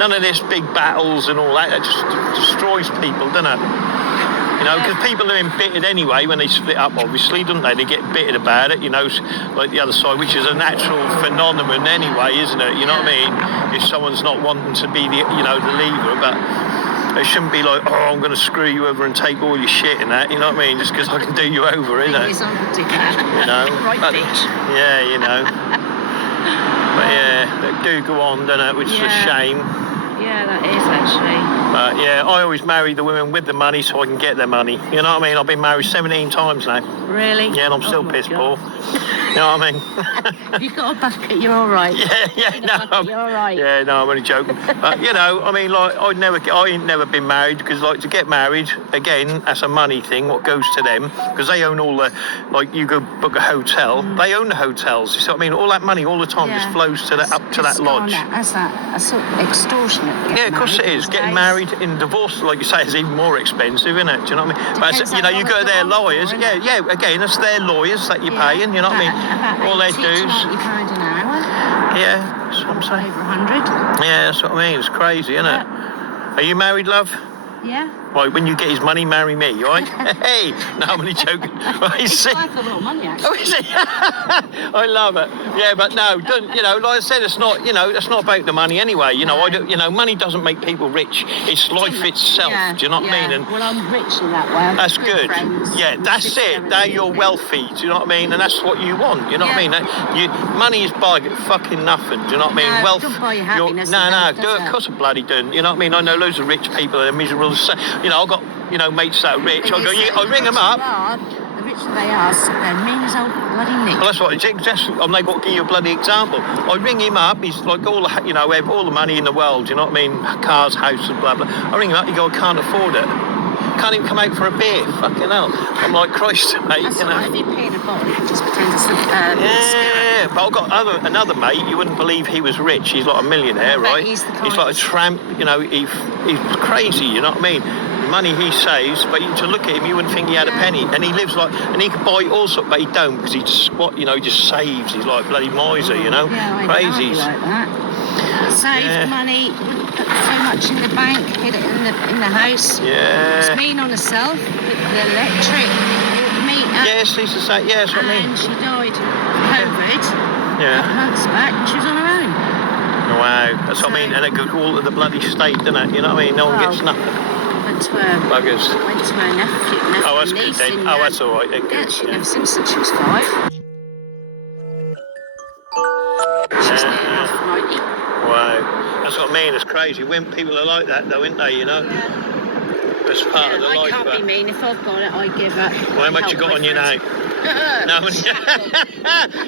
None of this big battles and all that. That just destroys people, doesn't it? You know, because people are embittered anyway when they split up, obviously, don't they? They get bittered about it, you know, like the other side, which is a natural phenomenon anyway, isn't it? You know what I mean? If someone's not wanting to be the, you know, the leader, but it shouldn't be like, oh, I'm going to screw you over and take all your shit and that, you know what I mean? Just because I can do you over, isn't it? You know? Right, bitch. Yeah, you know. But yeah, they do go on, don't it? Which is a shame. Yeah, that is actually. But yeah, I always marry the women with the money so I can get their money. You know what I mean? I've been married 17 times now. Really? Yeah, and I'm still pissed poor. You know what I mean? You've got a bucket, you're all right. You're all right. Yeah, no, I'm only joking. But you know, I mean, like, I ain't never been married because, like, to get married again, that's a money thing. What goes to them because they own all the, like, you go book a hotel, they own the hotels. You see what I mean? All that money all the time just flows to that up to that lodge. That's a sort of extortionate. Yeah, of course it is. Getting married in divorce, like you say, is even more expensive, isn't it? Do you know what I mean? But you know, you go to their lawyers. Yeah. Again, it's their lawyers that you're paying. You know what I mean? All their dues. £90 an hour. Yeah, that's what I'm saying. Over 100. Yeah, that's what I mean. It's crazy, isn't it? Are you married, love? Yeah. Right, when you get his money, marry me, all right? Hey, no, I'm only joking. Right, It's like a lot of money, actually. Oh, is it? I love it. Yeah, but no, don't, you know, like I said, it's not, you know, it's not about the money anyway. You know, I do, you know, money doesn't make people rich. It's life itself. Do you know what I mean? And well, I'm rich in that way. I'm that's good. Friends, yeah, that's it. Now you're wealthy. Do you know what I mean? And that's what you want. You know what I mean? Money is by fucking nothing. Do you know what I mean? No, Wealth. don't buy your happiness. No, do it. Of course, I bloody don't. You know what I mean? I know loads of rich people that are miserable. You know, I've got, you know, mates that are rich. I ring them up. The richer they are, they're mean as old bloody Nick. Well, that's what it's just. I'm not going to give you a bloody example. I ring him up. He's like all the, you know, all the money in the world. You know what I mean? Cars, house, and blah blah. I ring him up. He go, I can't afford it. Can't even come out for a beer. Fucking hell. I'm like, Christ, mate. That's you know. Right. If you're paying a bottle, you can just pretend it's the yeah, but I've got another mate. You wouldn't believe he was rich. He's like a millionaire, right? He's like a tramp. You know, he's crazy. You know what I mean? The money he saves, but to look at him, you wouldn't think he had a penny. And he lives like, and he could buy all sorts, but he don't because he just he just saves. He's like a bloody miser, you know. Yeah, crazy. Like that. Save money, wouldn't put so much in the bank, hid it in the house. Yeah. It's mean on herself with the electric meter. Yes, Lisa said. Yeah, that's what I mean. And she died of COVID. Yeah. Months back, and she was on her own. Wow, that's what I mean. And it goes all to the bloody state, doesn't it? You know what I mean? No one gets nothing. Went to her buggers. Went to her nephew. Oh, that's good then. Oh, that's all right then. Yeah, she'd never seen since she was 5. She's near enough 90. Wow, that's what I mean. It's crazy. When people are like that, though, aren't they? You know. Yeah. It's part of the life. I can't be mean. If I've got it, I give it. Well, how much you got on you now? No,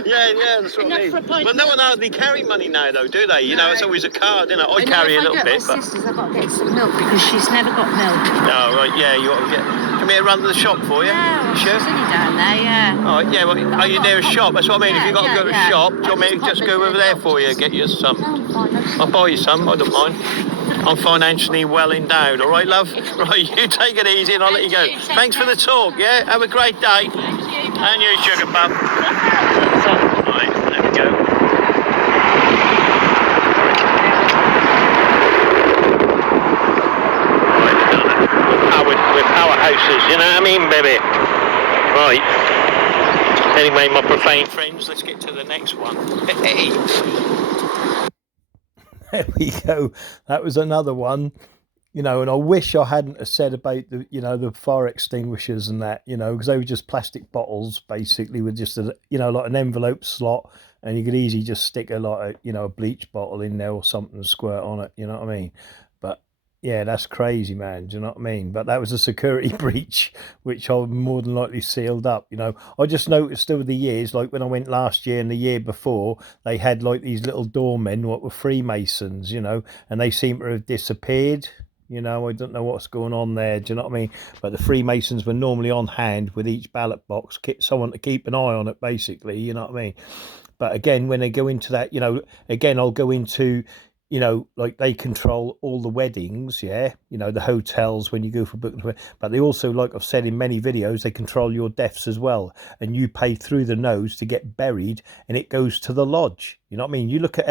yeah, that's what I mean. Well, no one hardly carry money now, though, do they? You know, it's always a card, isn't it? I carry a little bit, but... Sisters, I've got to get some milk because she's never got milk. Oh, right, yeah, you ought to get... Come here, run to the shop for you. Yeah, well, sure? She's only down there, yeah. Oh, yeah, well, are you near a shop? That's what I mean. If you've got to go to a shop, do you want me to just go over there for you, get you some? No, I'm fine. I'll buy you some, I don't mind. I'm financially well endowed, all right, love? Right, you take it easy and I'll let you go. Thanks for the talk, yeah? Have a great day. And you, sugar bum. Right, there we go. Right, done it. We're powerhouses, you know what I mean, baby? Right. Anyway, my profane friends, let's get to the next one. Hey. There we go. That was another one, you know, and I wish I hadn't have said about the, you know, the fire extinguishers and that, you know, because they were just plastic bottles basically with just a, you know, like an envelope slot, and you could easily just stick a, like a, you know, a bleach bottle in there or something and squirt on it, you know what I mean? But Yeah, that's crazy, man. Do you know what I mean? But that was a security breach, which I more than likely sealed up. You know, I just noticed over the years, like when I went last year and the year before, they had like these little doormen, what were Freemasons, you know, and they seem to have disappeared. You know, I don't know what's going on there. Do you know what I mean? But the Freemasons were normally on hand with each ballot box, someone to keep an eye on it, basically. You know what I mean? But again, when they go into that, you know, again, I'll go into, you know, like they control all the weddings, yeah, you know, the hotels when you go for booking, but they also, like I've said in many videos, they control your deaths as well, and you pay through the nose to get buried, and it goes to the lodge. You know what I mean? You look at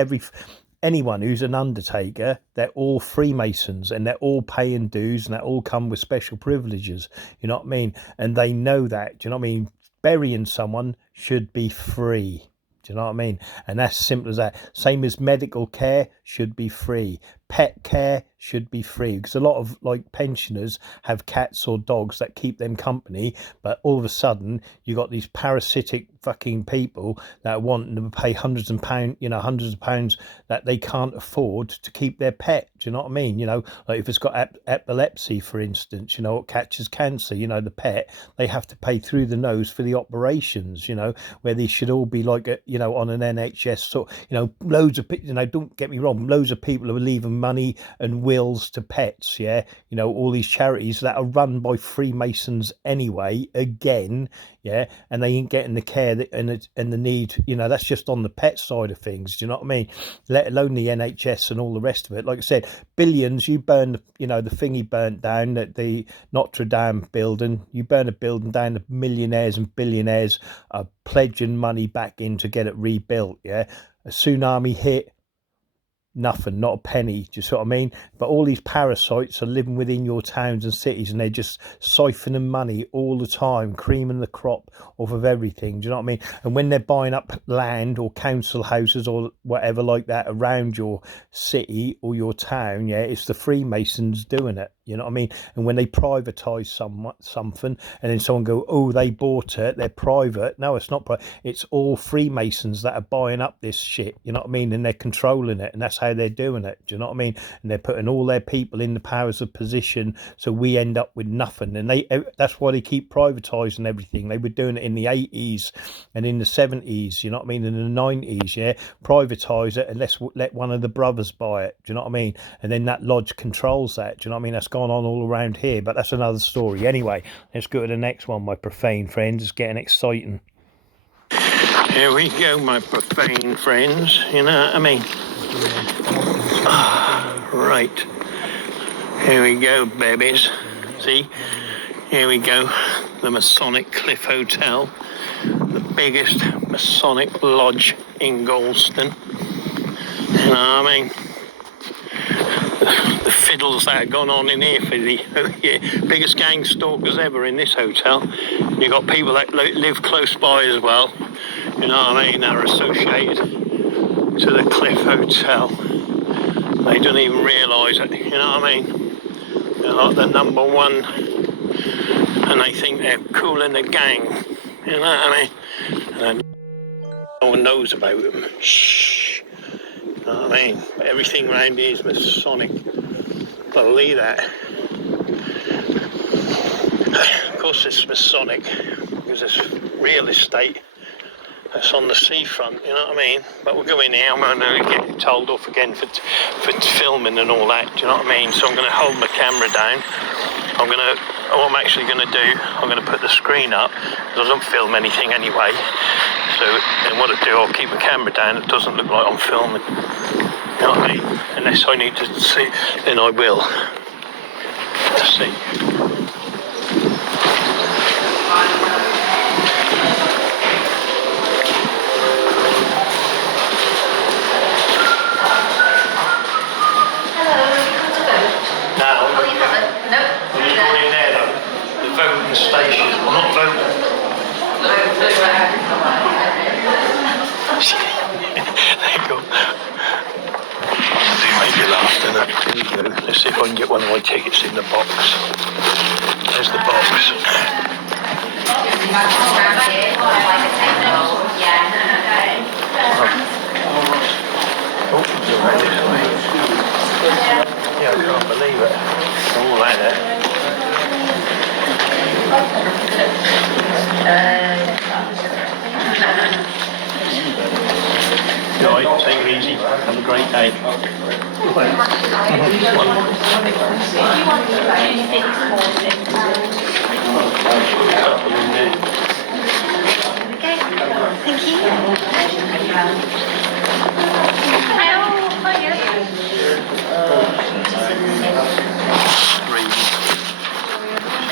anyone who's an undertaker, they're all Freemasons, and they're all paying dues, and they all come with special privileges. You know what I mean? And they know that. Do you know what I mean? Burying someone should be free. Do you know what I mean? And that's simple as that. Same as medical care should be free. Pet care should be free, because a lot of like pensioners have cats or dogs that keep them company, but all of a sudden you got these parasitic fucking people that want to pay hundreds of pounds that they can't afford to keep their pet. Do you know what I mean? You know, like if it's got epilepsy, for instance, you know, it catches cancer, you know, the pet, they have to pay through the nose for the operations, you know, where they should all be like, you know, on an NHS sort, you know, loads of people, you know, don't get me wrong, loads of people are leaving money and wills to pets, yeah, you know, all these charities that are run by Freemasons anyway, again, yeah, and they ain't getting the care and the need, you know, that's just on the pet side of things. Do you know what I mean? Let alone the NHS and all the rest of it. Like I said, billions. You burn, you know, the thing he burnt down at the Notre Dame building. You burn a building down, the millionaires and billionaires are pledging money back in to get it rebuilt. Yeah, a tsunami hit. Nothing, not a penny. Do you see what I mean? But all these parasites are living within your towns and cities, and they're just siphoning money all the time, creaming the crop off of everything. Do you know what I mean? And when they're buying up land or council houses or whatever like that around your city or your town, yeah, it's the Freemasons doing it. You know what I mean? And when they privatise something, and then someone go, oh, they bought it, they're private. No, it's not private. It's all Freemasons that are buying up this shit. You know what I mean? And they're controlling it, and that's how they're doing it. Do you know what I mean? And they're putting all their people in the powers of position, so we end up with nothing. And that's why they keep privatising everything. They were doing it in the 80s and in the 70s. You know what I mean? In the 90s, yeah, privatise it and let one of the brothers buy it. Do you know what I mean? And then that lodge controls that. Do you know what I mean? That's gone on all around here, but that's another story. Anyway, let's go to the next one, my profane friends. It's getting exciting. Here we go, my profane friends. You know what I mean? Right. Here we go, babies. See? Here we go. The Masonic Cliff Hotel. The biggest Masonic lodge in Galston. You know what I mean? The fiddles that have gone on in here for the biggest gang stalkers ever in this hotel. You've got people that live close by as well. You know what I mean? They're associated to the Cliff Hotel. They don't even realise it. You know what I mean? They're like the number one, and they think they're cool in the gang. You know what I mean? And no one knows about them. Shh. You know what I mean? But everything around here is Masonic. Believe that. Of course it's Masonic, because it's real estate that's on the seafront, you know what I mean? But we'll go in here, I'm going to get told off again for filming and all that, do you know what I mean? So I'm going to hold my camera down. What I'm actually going to do, I'm going to put the screen up, because I don't film anything anyway. So then what I do, I'll keep the camera down, it doesn't look like I'm filming. You know what I mean? Unless I need to see, then I will. Let's see. Voting station. I'm not voting. There you go. They make you laugh, don't it? There you go. Let's see if I can get one of my tickets in the box. There's the box. Oh, you're right this way. Yeah, I can't believe it. Right, take it easy. Have a great day.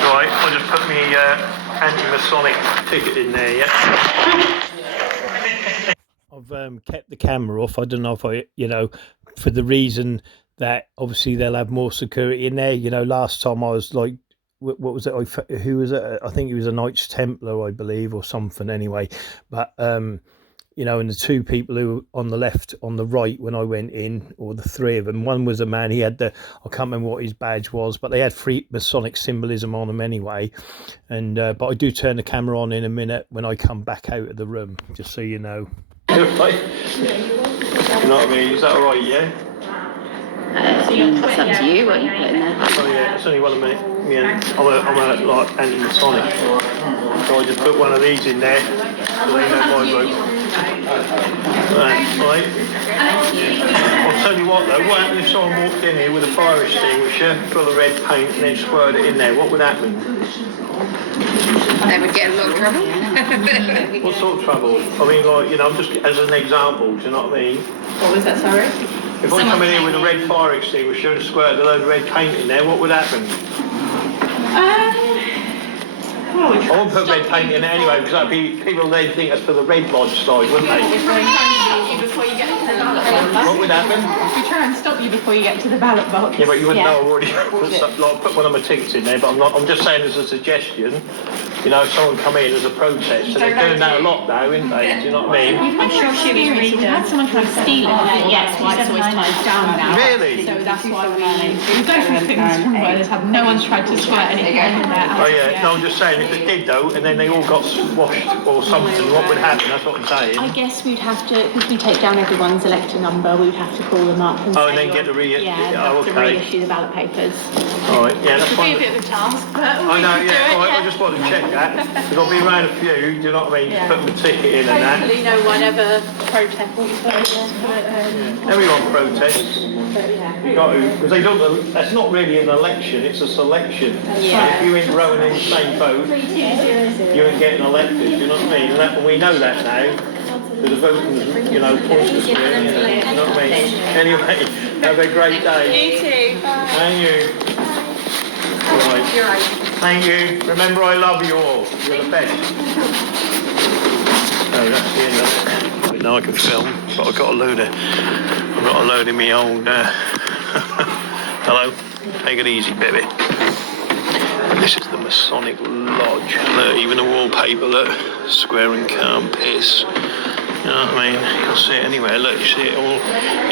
Right, I'll just put my anti-Masonic ticket in there, yeah? I've kept the camera off. I don't know if for the reason that obviously they'll have more security in there. Last time I was like, what was it? Who was it? I think he was a Knights Templar, I believe, or something anyway. But, and the two people who were on the left, on the right when I went in, or the three of them, one was a man, he had I can't remember what his badge was, but they had free Masonic symbolism on them anyway. And but I do turn the camera on in a minute when I come back out of the room, just so you know. You know what I mean? Is that alright, yeah? It's up to you what you put in there. Oh yeah, it's only one of me. Yeah, I'm a like anti-Masonic. So I just put one of these in there, so they know my vote. Right. I'll tell you what though, what happened if someone walked in here with a fire extinguisher, full of red paint, and then squirted it in there? What would happen? They would get a lot of trouble. What sort of trouble? I mean, like, I'm just as an example, do you know what I mean? What was that, sorry? If I come in here with a red fire extinguisher and squirt a load of red paint in there, what would happen? I won't put red paint in there anyway, because people then think that's for the Red Lodge side, wouldn't they? What would happen? We try and stop you before you get to the ballot box. Yeah, but you wouldn't know I've already put one of my tickets in there, but I'm just saying as a suggestion. If someone come in as a protest, so they're doing that a lot now, isn't they? Do you know what I mean? I'm sure she was reading. We had someone trying to steal it. Yes, why it's always tied down now. Really? So that's why we go through things from where there's had no one's tried to squirt anything in there. Oh yeah, no, I'm just saying if it did though, and then they all got squashed or something, what would happen? That's what I'm saying. I guess we'd have to, because we take down everyone's elector number, we'd have to call them up and and then get the to reissue the ballot papers. All right, yeah, that's It fine. would be a bit of a task, but I know, yeah, all right, I just wanted to check that, because I'll be around a few, do you know what I mean? Yeah. Put the ticket in and that. hopefully no one ever protests. Everyone protests. You got to, because they don't, that's not really an election, it's a selection. Yeah. If you ain't rowing in the same boat, you ain't getting elected, you know what I mean? And we know that now. There's a voting, pointless, you know what I mean? Anyway, have a great day. You too. Bye. And you. Right. Thank you. Remember, I love you all. You're the best. No, that's the end of it. Now I can film, but I've got a load of me old. Hello. Take it easy, baby. This is the Masonic Lodge. Look, even the wallpaper, look, square and calm piss. You know what I mean? You'll see it anywhere. Look, you see it all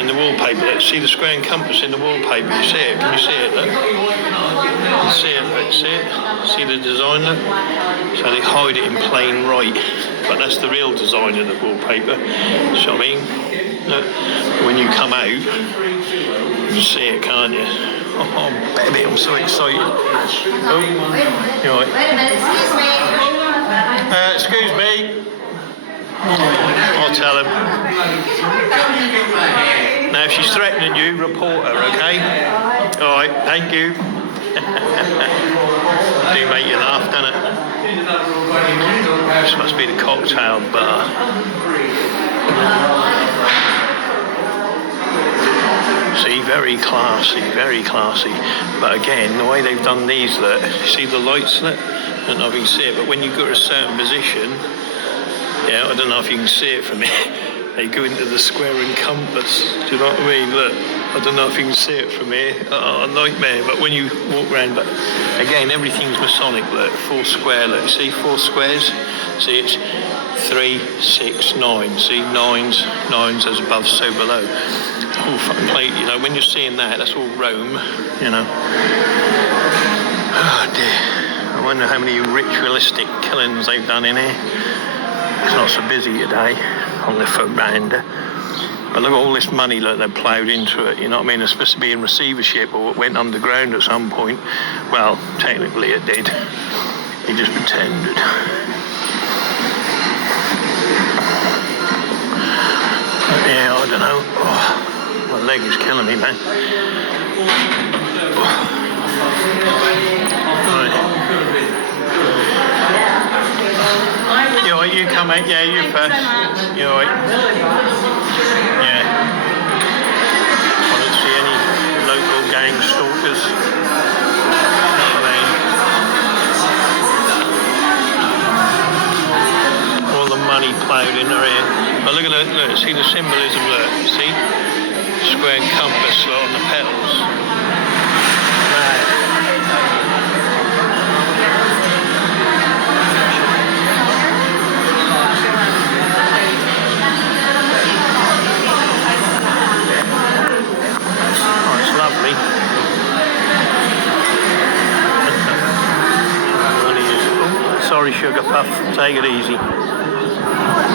in the wallpaper. Look, see the square and compass in the wallpaper. You see it? Can you see it? Look. You see it? Look, see it? See the design? Look. So they hide it in plain white, but that's the real design of the wallpaper. So I mean, look, when you come out, you see it, can't you? Oh, baby, I'm so excited. Oh, you're right. Wait a minute, Excuse me. I'll tell him. Now, if she's threatening you, report her, okay? All right, thank you. Do make you laugh, doesn't it? This must be the cocktail bar. See, very classy, very classy. But again, the way they've done these, look, see the lights, look? I don't know if you can see it, but when you go to a certain position, yeah, I don't know if you can see it from here. They go into the square and compass. Do you know what I mean? Look, I don't know if you can see it from here. A nightmare. But when you walk around, but again, everything's Masonic. Look, 4 square. Look, see 4 squares. See, it's 3, 6, 9. See, nines as above, so below. All fucking plate. When you're seeing that, that's all Rome. Oh dear. I wonder how many ritualistic killings they've done in here. It's not so busy today on the veranda. But look at all this money that they've ploughed into it, you know what I mean? It's supposed to be in receivership, or it went underground at some point. Well, technically it did. He just pretended. Yeah, know. Oh, my leg is killing me, man. Right. You alright, you come out, yeah, you first. You alright? Yeah. I don't see any local gang stalkers. All the money ploughed in their ear. But look at that, look, see the symbolism, look, see? Square compass on the petals. Mad. Oh, it's lovely. Oh, sorry, Sugar Puff. Take it easy.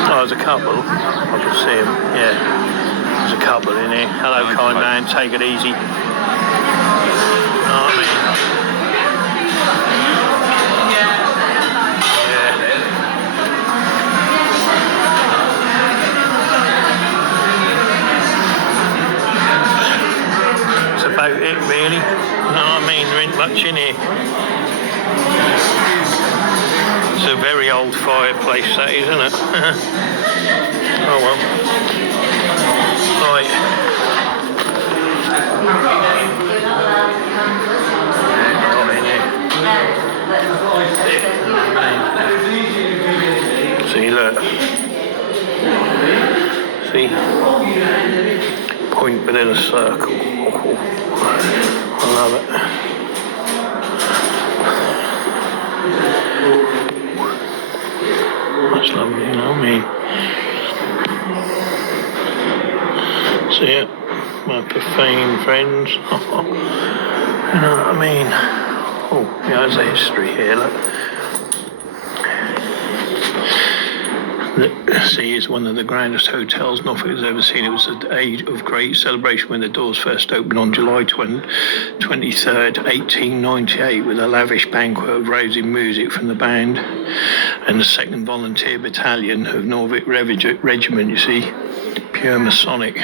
Oh, there's a couple. I can see them. Yeah, there's a couple in here. Hello, kind man. Take it easy. Oh, man. That's about it, really. You know what I mean? There ain't much in here. It's a very old fireplace, that is, isn't it? Oh well. Right. See, look. See? Point within a circle. I love it. That's lovely, you know what I mean? See it? My profane friends. You know what I mean? Oh, yeah, there's a history here, look. See, it's one of the grandest hotels Norfolk has ever seen. It was an age of great celebration when the doors first opened on July 23rd, 1898, with a lavish banquet of rousing music from the band and the 2nd Volunteer Battalion of Norfolk Regiment, you see, pure Masonic.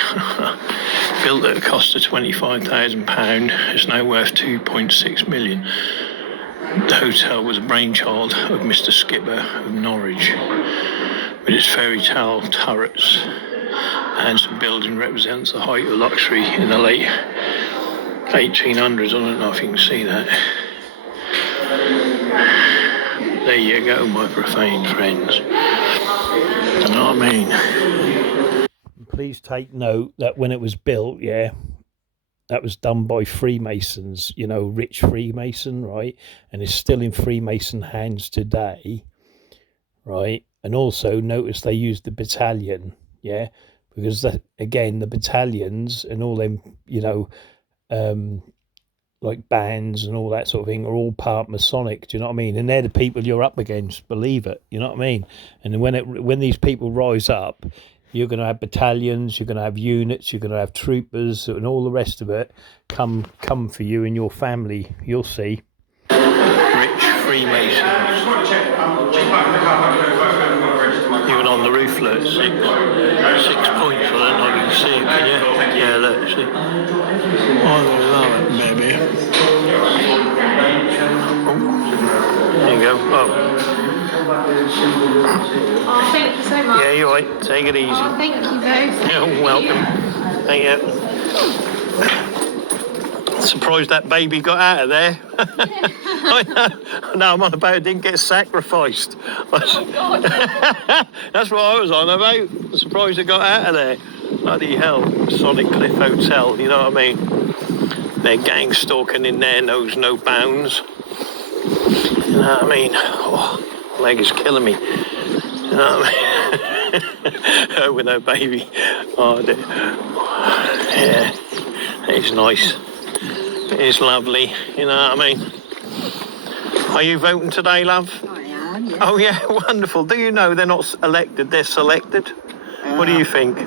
Built at a cost of £25,000, it's now worth £2.6 million. The hotel was a brainchild of Mr. Skipper of Norwich, with its fairy tale turrets and some building represents the height of luxury in the late 1800s. I don't know if you can see that. There you go, my profane friends. You know what I mean? Please take note that when it was built, yeah, that was done by Freemasons, you know, rich Freemason, right? And it's still in Freemason hands today, right? And also notice they used the battalion, yeah, because that, again, the battalions and all them, you know, like bands and all that sort of thing are all part Masonic. Do you know what I mean? And they're the people you're up against. Believe it. You know what I mean? And when these people rise up, you're going to have battalions, you're going to have units, you're going to have troopers, and all the rest of it come for you and your family. You'll see. Rich Freemasons. Even on the roof, look, 6 points. I don't know if you can see it, can you? Yeah, look, see. I love it, baby. Oh, there you go. Oh, thank you so much. yeah, you're right. Take it easy. Oh, thank you both. You're welcome. Thank you. Surprised that baby got out of there. I know. No, I'm on about it didn't get sacrificed. Oh, God. That's what I was on about. Surprised it got out of there. Bloody hell. Sonic Cliff Hotel, you know what I mean? Their gang stalking in there knows no bounds. You know what I mean? Oh, my leg is killing me. You know what I mean? Her with her baby. Oh, dear. Yeah, it's nice. It is lovely. You know what I mean? Are you voting today, love? I am, yeah. Oh, yeah, wonderful. Do you know they're not elected, they're selected? What do you think?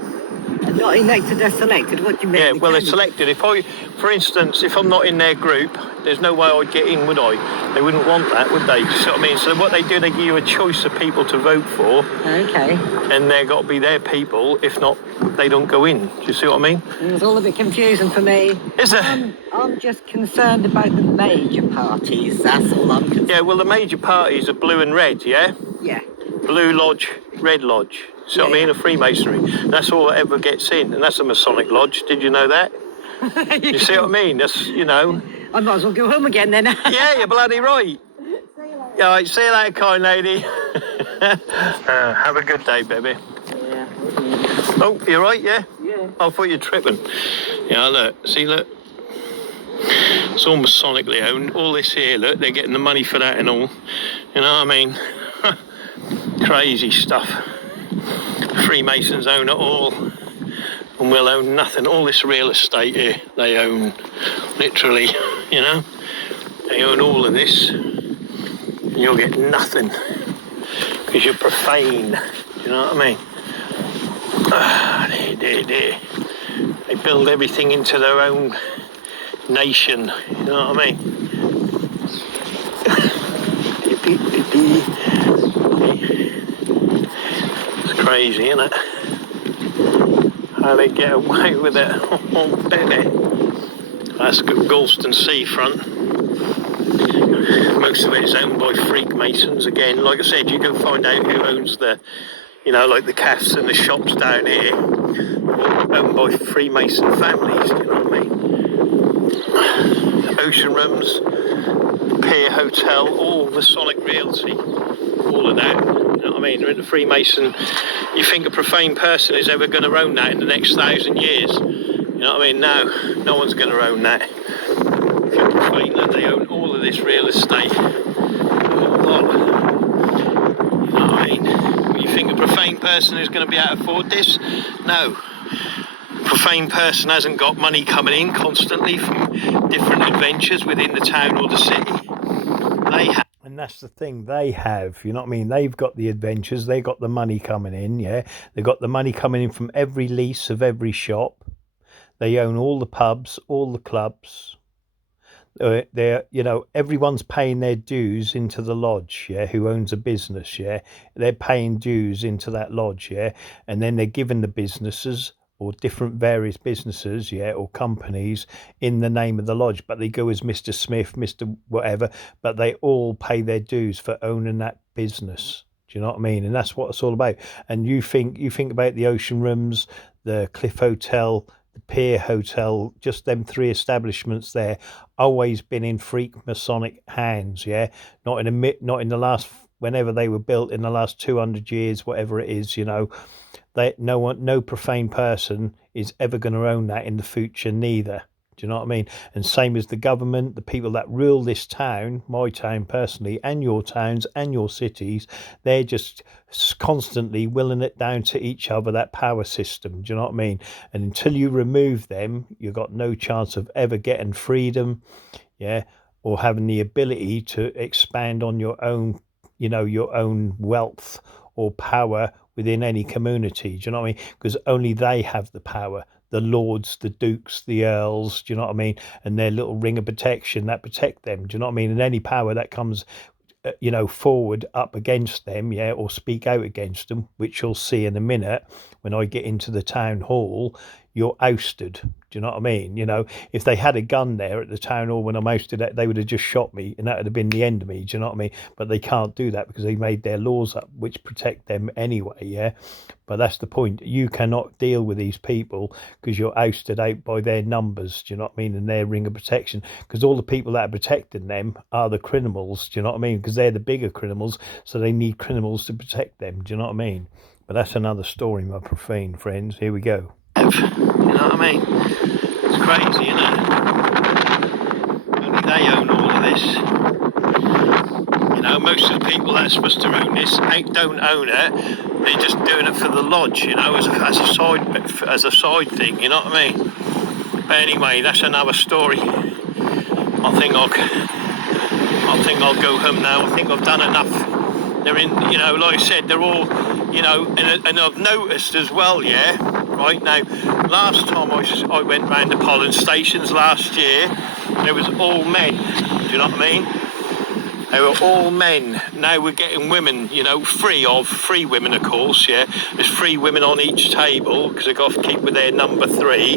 Not elected, they're selected. What do you mean? Yeah, well, they're selected. For instance, if I'm not in their group, there's no way I'd get in, would I? They wouldn't want that, would they? Do you see what I mean? So what they do, they give you a choice of people to vote for. Okay. And they've got to be their people. If not, they don't go in. Do you see what I mean? It's all a bit confusing for me. Is it? I'm just concerned about the major parties. That's all I'm concerned. Yeah, well, the major parties are blue and red, yeah? Yeah. Blue Lodge, Red Lodge. See what I mean? A Freemasonry. That's all that ever gets in. And that's a Masonic Lodge. Did you know that? You see what I mean? That's, you know. I might as well go home again then. Yeah, you're bloody right. All right, see you later, kind lady. Have a good day, baby. Yeah. Oh, you're right, yeah? Yeah. I thought you're tripping. Yeah, look. See, look. It's all Masonically owned. All this here, look, they're getting the money for that and all. You know what I mean? Crazy stuff. Freemasons own it all, and we'll own nothing. All this real estate here, they own, literally, you know. They own all of this, and you'll get nothing, because you're profane, you know what I mean? There. They build everything into their own nation, you know what I mean? It's crazy, isn't it? How they get away with it. Oh, baby. That's Galston seafront. Most of it is owned by Freemasons again. Like I said, you can find out who owns the, you know, like the cafes and the shops down here, all owned by Freemason families, do you know what I mean? Ocean Rooms, Pier Hotel, all Masonic Realty, all of that. You know what I mean? They're in the Freemason. You think a profane person is ever going to own that in the next 1,000 years? You know what I mean? No one's going to own that. If you're profane, then they own all of this real estate. A whole lot. You know what I mean? You think a profane person is going to be able to afford this? No. Profane person hasn't got money coming in constantly from different adventures within the town or the city. They have. And that's the thing, they have, you know what I mean? They've got the adventures, they got the money coming in, yeah? They've got the money coming in from every lease of every shop. They own all the pubs, all the clubs. They're, you know, everyone's paying their dues into the lodge, yeah? Who owns a business, yeah? They're paying dues into that lodge, yeah? And then they're giving the businesses or different various businesses, yeah, or companies in the name of the lodge, but they go as Mr. Smith, Mr. whatever, but they all pay their dues for owning that business. Do you know what I mean? And that's what it's all about. And you think about the Ocean Rooms, the Cliff Hotel, the Pier Hotel, just them three establishments there, always been in freak Masonic hands, yeah. Not in the last, whenever they were built in the last 200 years, whatever it is, you know. No profane person is ever going to own that in the future neither. Do you know what I mean? And same as the government, the people that rule this town, my town personally, and your towns and your cities, they're just constantly willing it down to each other, that power system. Do you know what I mean? And until you remove them, you've got no chance of ever getting freedom, yeah, or having the ability to expand on your own, you know, your own wealth or power within any community. Do you know what I mean? Because only they have the power. The lords, the dukes, the earls, do you know what I mean? And their little ring of protection that protect them. Do you know what I mean? And any power that comes, you know, forward up against them, yeah, or speak out against them, which you'll see in a minute when I get into the town hall, you're ousted. Do you know what I mean? You know, if they had a gun there at the town hall when I'm ousted, they would have just shot me and that would have been the end of me. Do you know what I mean? But they can't do that because they made their laws up which protect them anyway, yeah? But that's the point. You cannot deal with these people because you're ousted out by their numbers, do you know what I mean? And their ring of protection. Because all the people that are protecting them are the criminals, do you know what I mean? Because they're the bigger criminals, so they need criminals to protect them, do you know what I mean? But that's another story, my profane friends. Here we go. You know what I mean? It's crazy, isn't it? Only they own all of this. You know, most of the people that are supposed to own this don't own it. They're just doing it for the lodge, you know, as a side thing. You know what I mean? But anyway, that's another story. I think I'll go home now. I think I've done enough They're in, you know, like I said, they're all, you know, and I've noticed as well, yeah, right now, last time I went round the pollen stations last year, there was all men, do you know what I mean? They were all men. Now we're getting women, you know, three women, of course, yeah. There's 3 women on each table because they've got to keep with their number 3.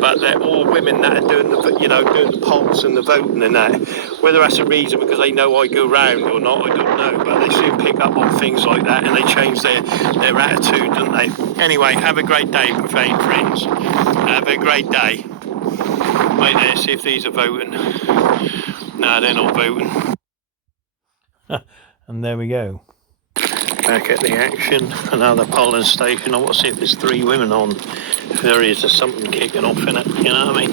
But they're all women that are doing the, you know, doing the polls and the voting and that. Whether that's a reason because they know I go round or not, I don't know. But they soon pick up on things like that and they change their attitude, don't they? Anyway, have a great day, profane friends. Have a great day. Wait there, see if these are voting. No, they're not voting. And there we go. Back at the action, another polling station. I want to see if there's 3 women on. If there is, there's something kicking off in it, you know what I mean?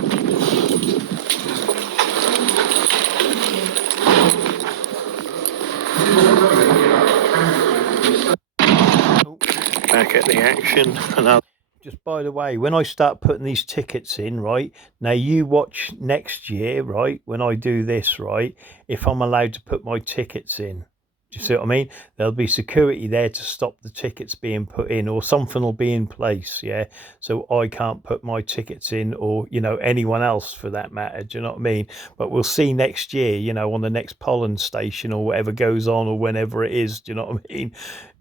Back at the action, another. Just by the way, when I start putting these tickets in, right, now you watch next year, right, when I do this, right, if I'm allowed to put my tickets in. Do you see what I mean? There'll be security there to stop the tickets being put in, or something will be in place, yeah? So I can't put my tickets in, or, you know, anyone else for that matter, do you know what I mean? But we'll see next year, you know, on the next pollen station or whatever goes on or whenever it is, do you know what I mean?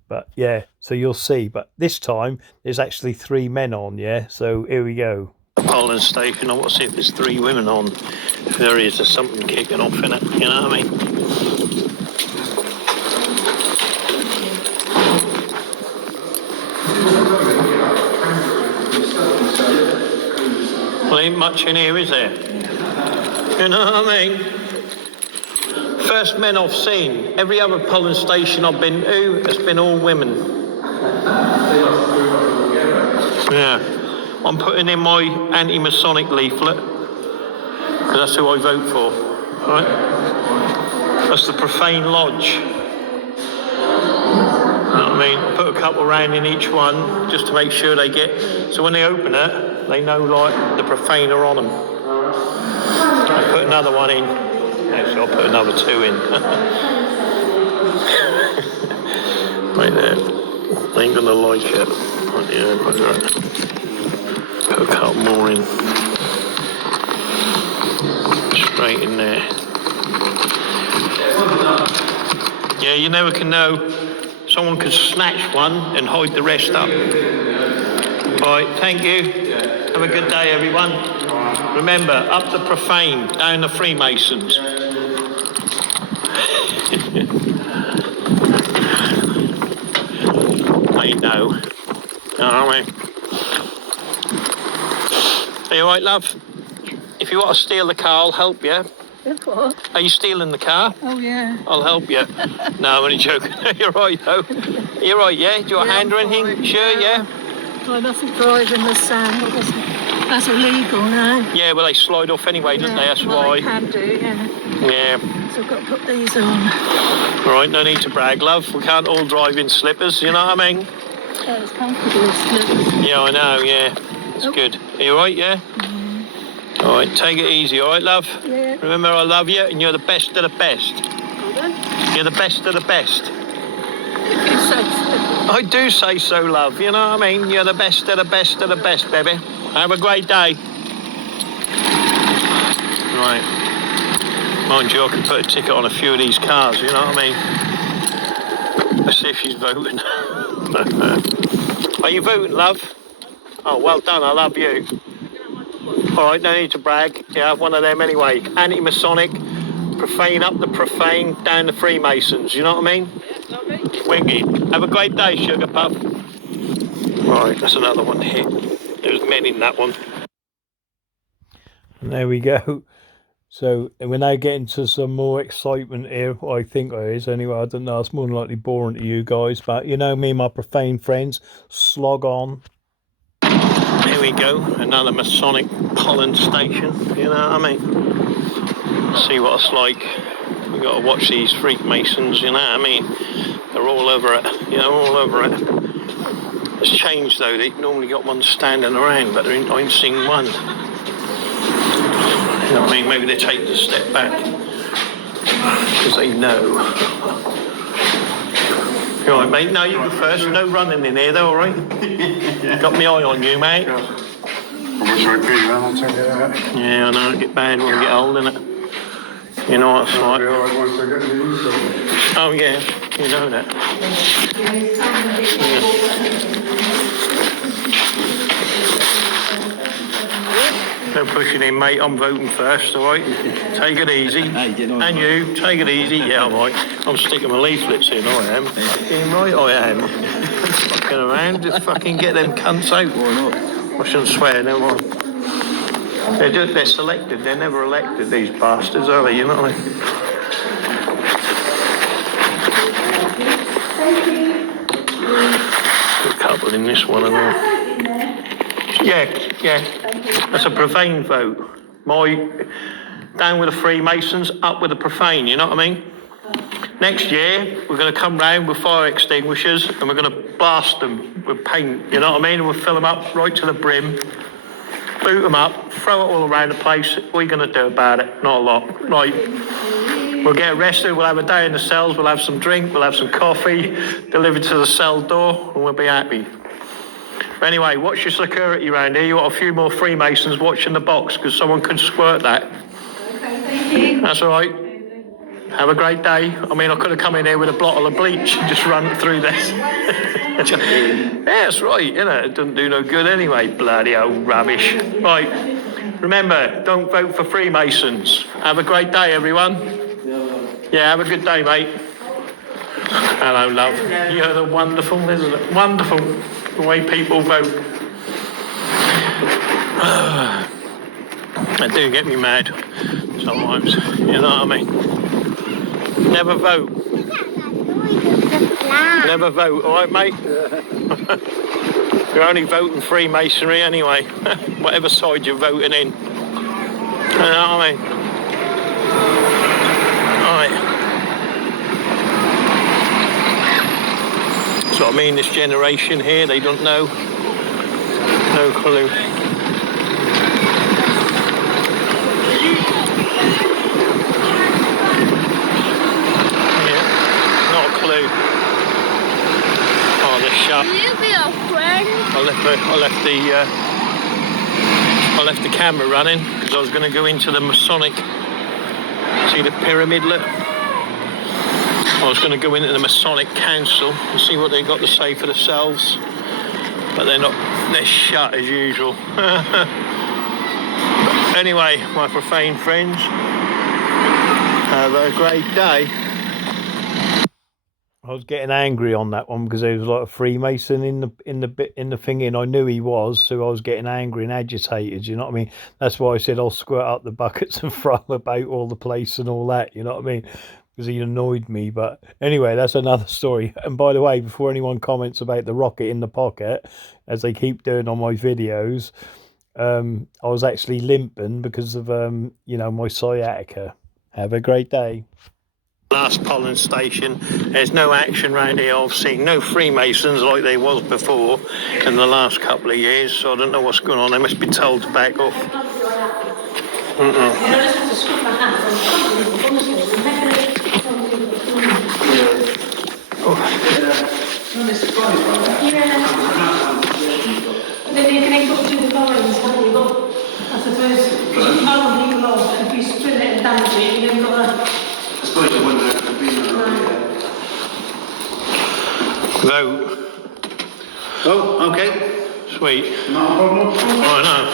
But yeah, so you'll see. But this time, there's actually 3 men on, yeah? So here we go. Polling station, I want to see if there's 3 women on. If there is, there's something kicking off in it, you know what I mean? Well, ain't much in here, is there? You know what I mean? First men I've seen. Every other polling station I've been to has been all women. Yeah. I'm putting in my anti-Masonic leaflet, because that's who I vote for. Right? That's the Profane Lodge. You know what I mean? Put a couple round in each one, just to make sure they get... So when they open it, they know, like, the profane are on them. I put another one in. Actually, I'll put another 2 in. Right there. They ain't gonna like it. Right, yeah, put a couple more in. Straight in there. Yeah, you never can know. Someone could snatch one and hide the rest up. All right, thank you. Have a good day, everyone. Remember, up the profane, down the Freemasons. They know. Are we? Are you all right, love? If you want to steal the car, I'll help you. What? Are you stealing the car? Oh, yeah. I'll help you. No, I'm only joking. You're right, though. You're right, yeah? Do you want a hand or anything? Fine, Sure, yeah? I mustn't drive in the sand. That's illegal now. Yeah, well, they slide off anyway, don't they? That's well, why. They can do, yeah. Yeah. So I've got to put these on. All right, no need to brag, love. We can't all drive in slippers, you know what I mean? Yeah, it's comfortable with slippers. Yeah, I know, yeah. It's good. Are you all right, yeah? All right, take it easy, all right, love? Yeah. Remember, I love you, and you're the best of the best. Pardon? You're the best of the best. You say so. I do say so, love. You know what I mean? You're the best of the best of the best, baby. Have a great day. Right. Mind you, I can put a ticket on a few of these cars, you know what I mean? Let's see if she's voting. Are you voting, love? Oh, well done. I love you. All right, no need to brag. You have one of them anyway. Anti-Masonic, profane up the profane, down the Freemasons. You know what I mean? Wingy. Have a great day, Sugar Puff. Right, that's another one hit. There's men in that one. And there we go. So we're now getting to some more excitement here. I think it is anyway. I don't know. It's more than likely boring to you guys, but you know me, my profane friends. Slog on. There we go. Another Masonic pollen station. You know what I mean? See what it's like. We've got to watch these Freemasons. You know what I mean? They're all over it. You know, all over it. It's changed though. They normally got one standing around, but I ain't seen one. You know what I mean? Maybe they're taking a step back because they know. You all right, mate? No, you go first. No running in here, though, all right? Got my eye on you, mate. I'm sure it's big, man. I'll check it out. Yeah, I know. It get bad when we get old, innit? You know what it's I'll like. be all right once I get these. Oh, yeah. You know that. Yeah. No pushing in, mate. I'm voting first, all right? Take it easy. And you, take it easy. Yeah, I'm right. I'm sticking my leaflets in, I am. Fucking right, I am. Fucking around, just fucking get them cunts out. Why not? I shouldn't swear, no more. They're selected, they're never elected, these bastards, are they? You know what I mean? A couple in this one, I know. Yeah. That's a profane vote. Down with the Freemasons, up with the profane, you know what I mean? Next year, we're going to come round with fire extinguishers and we're going to blast them with paint, you know what I mean? And we'll fill them up right to the brim, boot them up, throw it all around the place. What are you going to do about it? Not a lot. Right. We'll get arrested, we'll have a day in the cells, we'll have some drink, we'll have some coffee, delivered to the cell door, and we'll be happy. But anyway, watch your security around here. You got a few more Freemasons watching the box, because someone could squirt that. Okay, thank you. That's all right. Have a great day. I mean, I could have come in here with a bottle of bleach and just run through this. Yeah, that's right, you know, it doesn't do no good anyway, bloody old rubbish. Right, remember, don't vote for Freemasons. Have a great day, everyone. Yeah, have a good day, mate. Hello, love. You're the wonderful, isn't it? Wonderful, the way people vote. They do get me mad sometimes, you know what I mean? Never vote. Never vote, all right, mate? You're only voting Freemasonry anyway, whatever side you're voting in. You know what I mean? All right. That's what I mean, this generation here, they don't know. No clue. Shut. Will you be our friend? I left the camera running because I was going to go into the Masonic. See the pyramid, look? I was going to go into the Masonic Council and see what they got to say for themselves, but they're shut as usual. Anyway, my profane friends, have a great day. I was getting angry on that one because there was like a Freemason in the thing, and I knew he was, so I was getting angry and agitated. You know what I mean? That's why I said I'll squirt up the buckets and throw them about all the place and all that. You know what I mean? Because he annoyed me. But anyway, that's another story. And by the way, before anyone comments about the rocket in the pocket, as they keep doing on my videos, I was actually limping because of my sciatica. Have a great day. Last polling station, there's no action round here. I've seen no Freemasons like there was before in the last couple of years, so I don't know what's going on. They must be told to back off. Then you can go to the lines, haven't you? But I suppose how long people off, if you split it and damage it, you then got a... Vote. Oh, okay. Sweet. Not a problem. I know.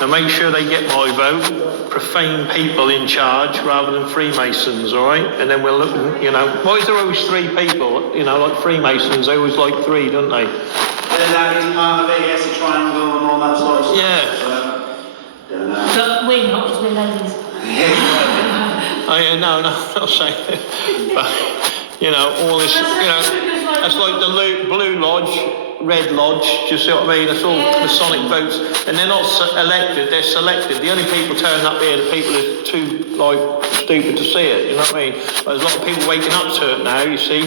Now make sure they get my vote. Profane people in charge rather than Freemasons, all right? And then we'll look, why is there always three people? Like Freemasons, they always like three, don't they? That is part of it, yes, the triangle and all that sort of stuff. Yeah. But we're not, because we're ladies. Oh yeah, no, I'm not saying it. But, all this, that's like the Blue Lodge, Red Lodge, do you see what I mean? That's all Masonic votes. And they're not elected, they're selected. The only people turning up here are the people who are too, stupid to see it, you know what I mean? But there's a lot of people waking up to it now, you see.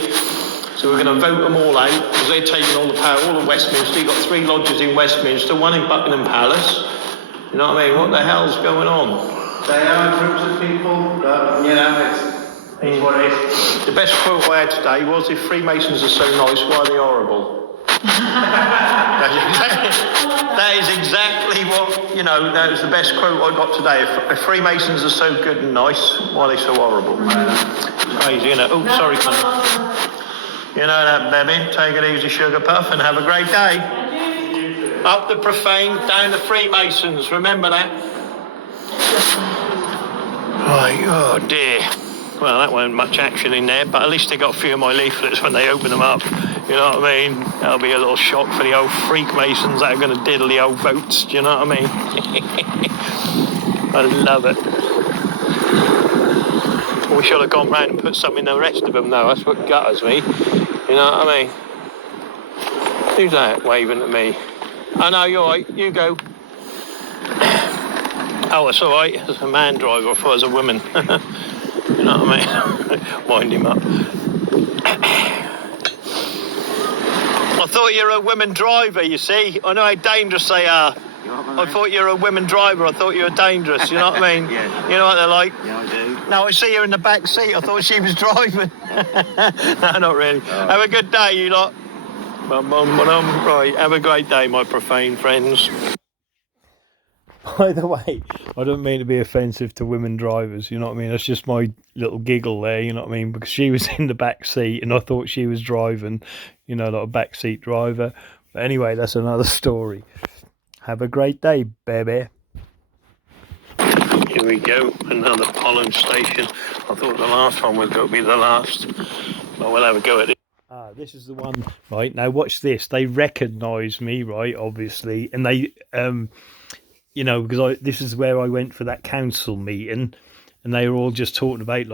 So we're going to vote them all out, because they're taking all the power, all of Westminster. You've got 3 lodges in Westminster, 1 in Buckingham Palace. You know what I mean? What the hell's going on? They are groups of people that, It's what it is. The best quote I had today was, if Freemasons are so nice, why are they horrible? That is exactly what, that was the best quote I got today. If Freemasons are so good and nice, why are they so horrible? Crazy, isn't it? Oh, sorry, cunt. You know that, baby. Take it easy, sugar puff, and have a great day. Up the profane, down the Freemasons. Remember that? Right, oh dear. Well, that wasn't much action in there, but at least they got a few of my leaflets when they open them up. You know what I mean? That'll be a little shock for the old Freakmasons that are going to diddle the old votes. Do you know what I mean? I love it. We should have gone round and put some in the rest of them, though. That's what gutters me. You know what I mean? Who's that waving at me? Oh, no, you're all right. You go. Oh, it's all right. It's a man driver. I thought it was a woman. You know what I mean? Wind him up. I thought you were a women driver, you see. I know how dangerous they are. I thought you were a women driver. I thought you were dangerous, you know what I mean? Yeah. You know what they're like? Yeah, I do. No, I see you in the back seat. I thought she was driving. No, not really. Oh. Have a good day, you lot. Right, have a great day, my profane friends. By the way, I don't mean to be offensive to women drivers, you know what I mean? That's just my little giggle there, you know what I mean? Because she was in the back seat and I thought she was driving, like a backseat driver. But anyway, that's another story. Have a great day, baby. Here we go, another pollen station. I thought the last one was going to be the last. But we'll have a go at it. This is the one, right? Now watch this. They recognise me, right, obviously. And they, because this is where I went for that council meeting. And they were all just talking about,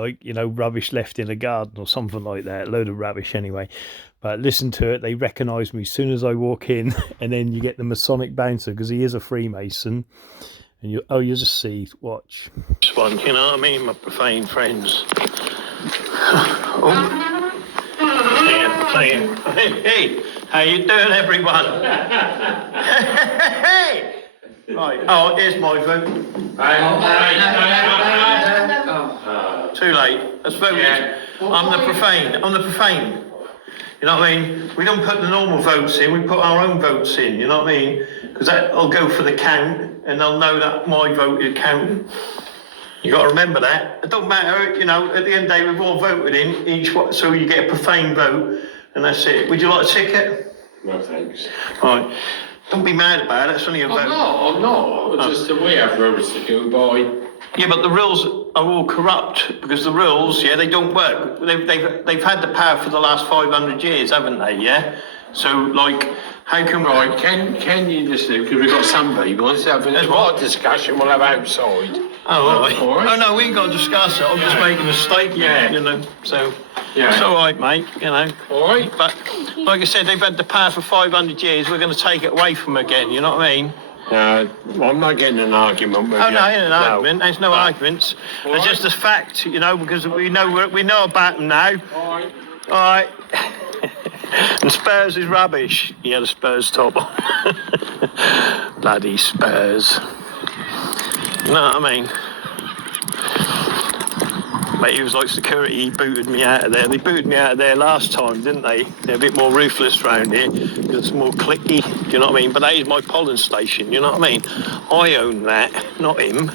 rubbish left in a garden or something like that. A load of rubbish anyway. But listen to it. They recognise me as soon as I walk in. And then you get the Masonic bouncer, because he is a Freemason. And you'll just see. Watch. This one, you know what I mean? My profane friends. Hey, how you doing, everyone? Hey! Right. Oh, here's my vote. Too late. That's voted. Yeah. I'm the profane. You know what I mean? We don't put the normal votes in, we put our own votes in, you know what I mean? Because that'll go for the count, and they'll know that my vote is counting. You got to remember that. It don't matter, at the end of the day, we've all voted in each one, so you get a profane vote, and that's it. Would you like a ticket? No, thanks. All right. Don't be mad about it, it's only a vote. I'm not. Just that we have rules to go by. Yeah, but the rules are all corrupt, because the rules, they don't work. They've had the power for the last 500 years, haven't they, yeah? So, how can... Right, can you just do, because we've got some people, let's have a discussion we'll have outside. Oh, all right. Oh, no, we ain't got to discuss it. I'm just making a statement, so... Yeah. It's all right, mate, All right. But, like I said, they've had the power for 500 years. We're going to take it away from them again, you know what I mean? I'm not getting an argument with you. Oh, no, ain't an argument. There's no arguments. It's just a fact, because we know about them now. All right. All right. And Spurs is rubbish. Yeah, the Spurs top. Bloody Spurs. You know what I mean? Mate, he was like security, he booted me out of there. They booted me out of there last time, didn't they? They're a bit more ruthless round here. It's more clicky, do you know what I mean? But that is my pollen station, you know what I mean? I own that, not him.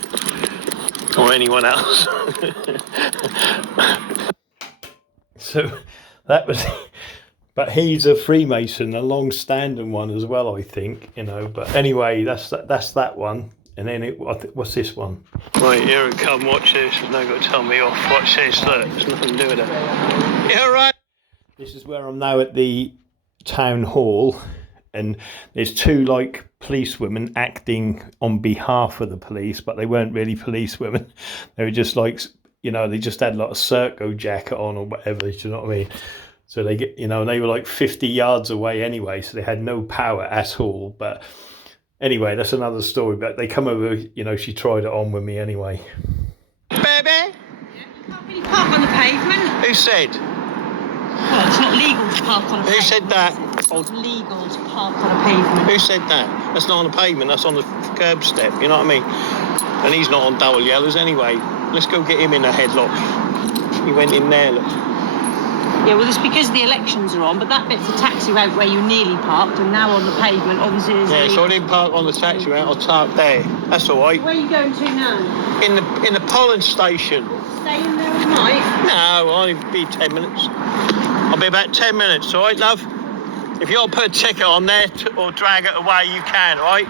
Or anyone else. So, that was... But he's a Freemason, a long-standing one as well, I think, But anyway, that's that one. And then what's this one? Right, here it come, watch this. They've not got to tell me off. Watch this, look, there's nothing to do with it. Yeah, all right. This is where I'm now at the town hall, and there's two, policewomen acting on behalf of the police, but they weren't really policewomen. They were just they just had a Serco jacket on or whatever, do you know what I mean? So they get, and they were 50 yards away anyway, so they had no power at all, but... Anyway, that's another story, but they come over, she tried it on with me anyway. Baby? Yeah, you can't really park on the pavement. Who said? Well, it's not legal to park on a pavement. Who said that? It's not legal to park on a pavement. Who said that? That's not on the pavement, that's on the curb step, you know what I mean? And he's not on double yellows anyway. Let's go get him in a headlock. He went in there, look. Yeah, well, it's because the elections are on, but that bit's a taxi route where you nearly parked, and now on the pavement, obviously. Yeah, so I didn't park on the taxi route. I parked there. That's all right. Where are you going to now? In the pollen station. Staying there all night? No, I'll only be 10 minutes. I'll be about 10 minutes, all right, love? If you want to put a ticket on there or drag it away, you can, right?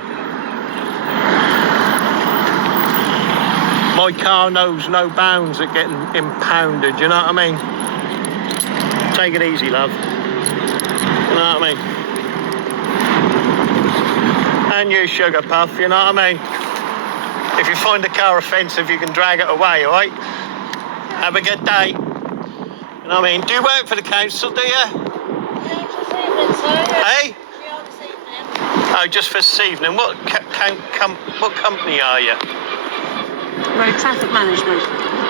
My car knows no bounds at getting impounded, you know what I mean? Take it easy, love. You know what I mean? And you, sugar puff, you know what I mean? If you find the car offensive, you can drag it away, all right? Have a good day. You know what I mean? Do you work for the council, do you? Yeah, just this evening, sir. Hey? Yeah, this evening. Oh, just for this evening. What company are you? Road traffic management.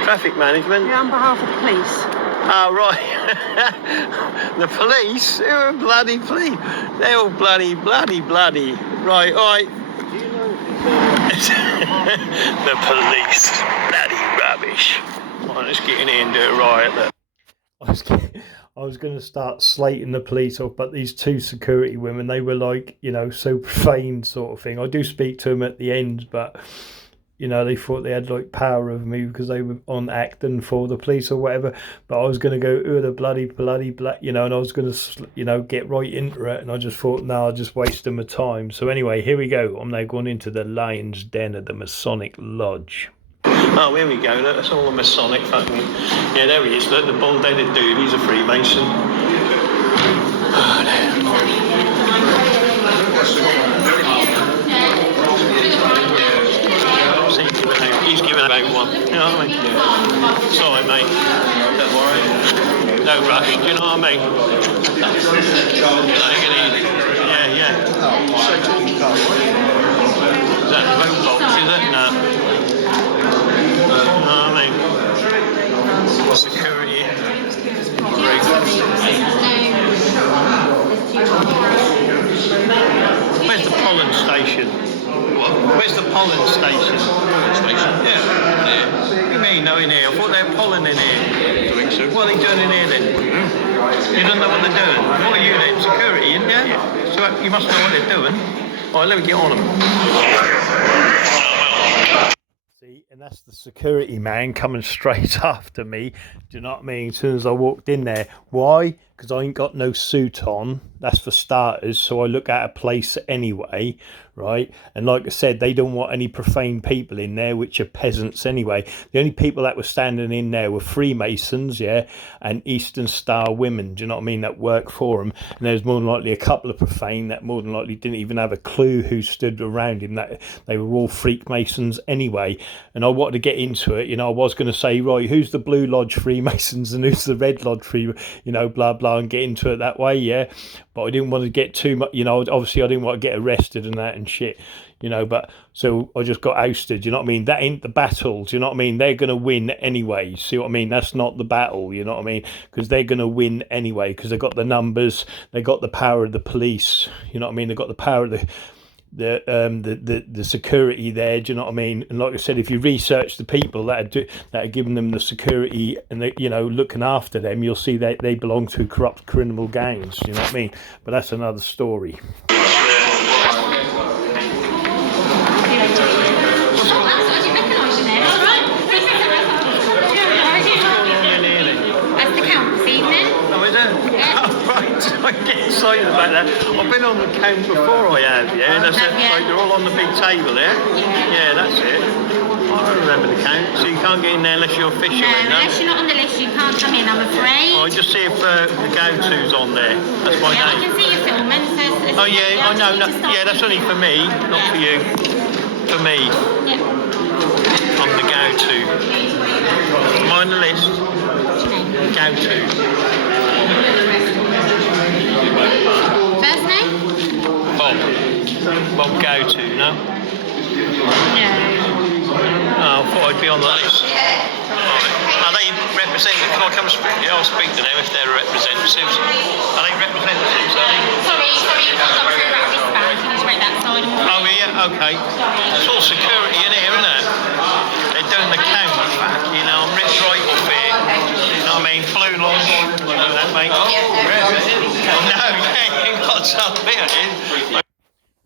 Traffic management? Yeah, on behalf of the police. Oh, right. The police? Who are bloody police? They're all bloody. Right, all right. The police. Bloody rubbish. Right, let's get in here and do it right. I was going to start slating the police off, but these two security women, they were like, you know, so profane sort of thing. I do speak to them at the end, but, you know, they thought they had like power over me because they were on acting for the police or whatever. But I was going to go, oh, the bloody, you know, and I was going to, you know, get right into it. And I just thought, no, I'll just waste my time. So anyway, here we go. I'm now going into the lion's den of the Masonic Lodge. Oh, here we go. That's all a Masonic fucking... Yeah, there he is. Look, the bald-headed dude. He's a Freemason. Oh, there. He's giving out one. You know what I mean? Sorry, mate. Don't worry. No rush. Do you know what I mean? Take it easy. Yeah. Is that the vote box? Is it? No. Security. Where's the pollen station? What? Where's the pollen station? Pollen station? Yeah. What do you mean, no in here? I thought they had pollen in here. I think so. What are they doing in here then? You don't know what they're doing? What are you then? Security, isn't you? Yeah. So you must know what they're doing. All right, let me get on them. And that's the security man coming straight after me. Do you know what I mean? As soon as I walked in there. Why? Because I ain't got no suit on. That's for starters. So I look out of place anyway, right? And like I said, they don't want any profane people in there, which are peasants anyway. The only people that were standing in there were Freemasons, yeah, and Eastern Star women, do you know what I mean, that work for them. And there's more than likely a couple of profane that more than likely didn't even have a clue who stood around him, that they were all Freemasons anyway. And I wanted to get into it, you know, I was going to say, right, who's the Blue Lodge Freemasons and who's the Red Lodge you know, blah, blah, and get into it that way, yeah. But I didn't want to get too much, you know, obviously I didn't want to get arrested and that and shit, you know, but so I just got ousted, you know what I mean? That ain't the battle, do you know what I mean? They're going to win anyway, see what I mean? That's not the battle, you know what I mean? Because they're going to win anyway, because they got the numbers, they got the power of the police, you know what I mean? They got the power of the security there, do you know what I mean? And like I said, if you research the people that are giving them the security and they, you know, looking after them, you'll see that they belong to corrupt criminal gangs, you know what I mean? But that's another story. I get excited about that. I've been on the count before, I have, yeah. That's it. Like they're all on the big table there. Yeah, that's it. I remember the count. So you can't get in there unless you're official. No, unless you're not on the list, you can't come in, I'm afraid. I just see if the go-to's on there. That's my name. I can see you filming. So oh yeah, I know. No, yeah, that's only for me, not for you. For me. Yeah. I'm the go-to. Am I on the list? What's your name? Go-to. First name? Bob. Bob go-to, no? No. Oh, I thought I'd be on the list. Right. Are they representative? Can I come speak? I'll speak to them if they're representatives. Are they representatives, are they? Sorry, you've got to go through about this back. You need to wait that side. Oh, yeah, okay. It's all security in here, isn't it? They're doing the count. You know, I'm ripped right off here. Lodge. You know that, mate? No, you ain't got something.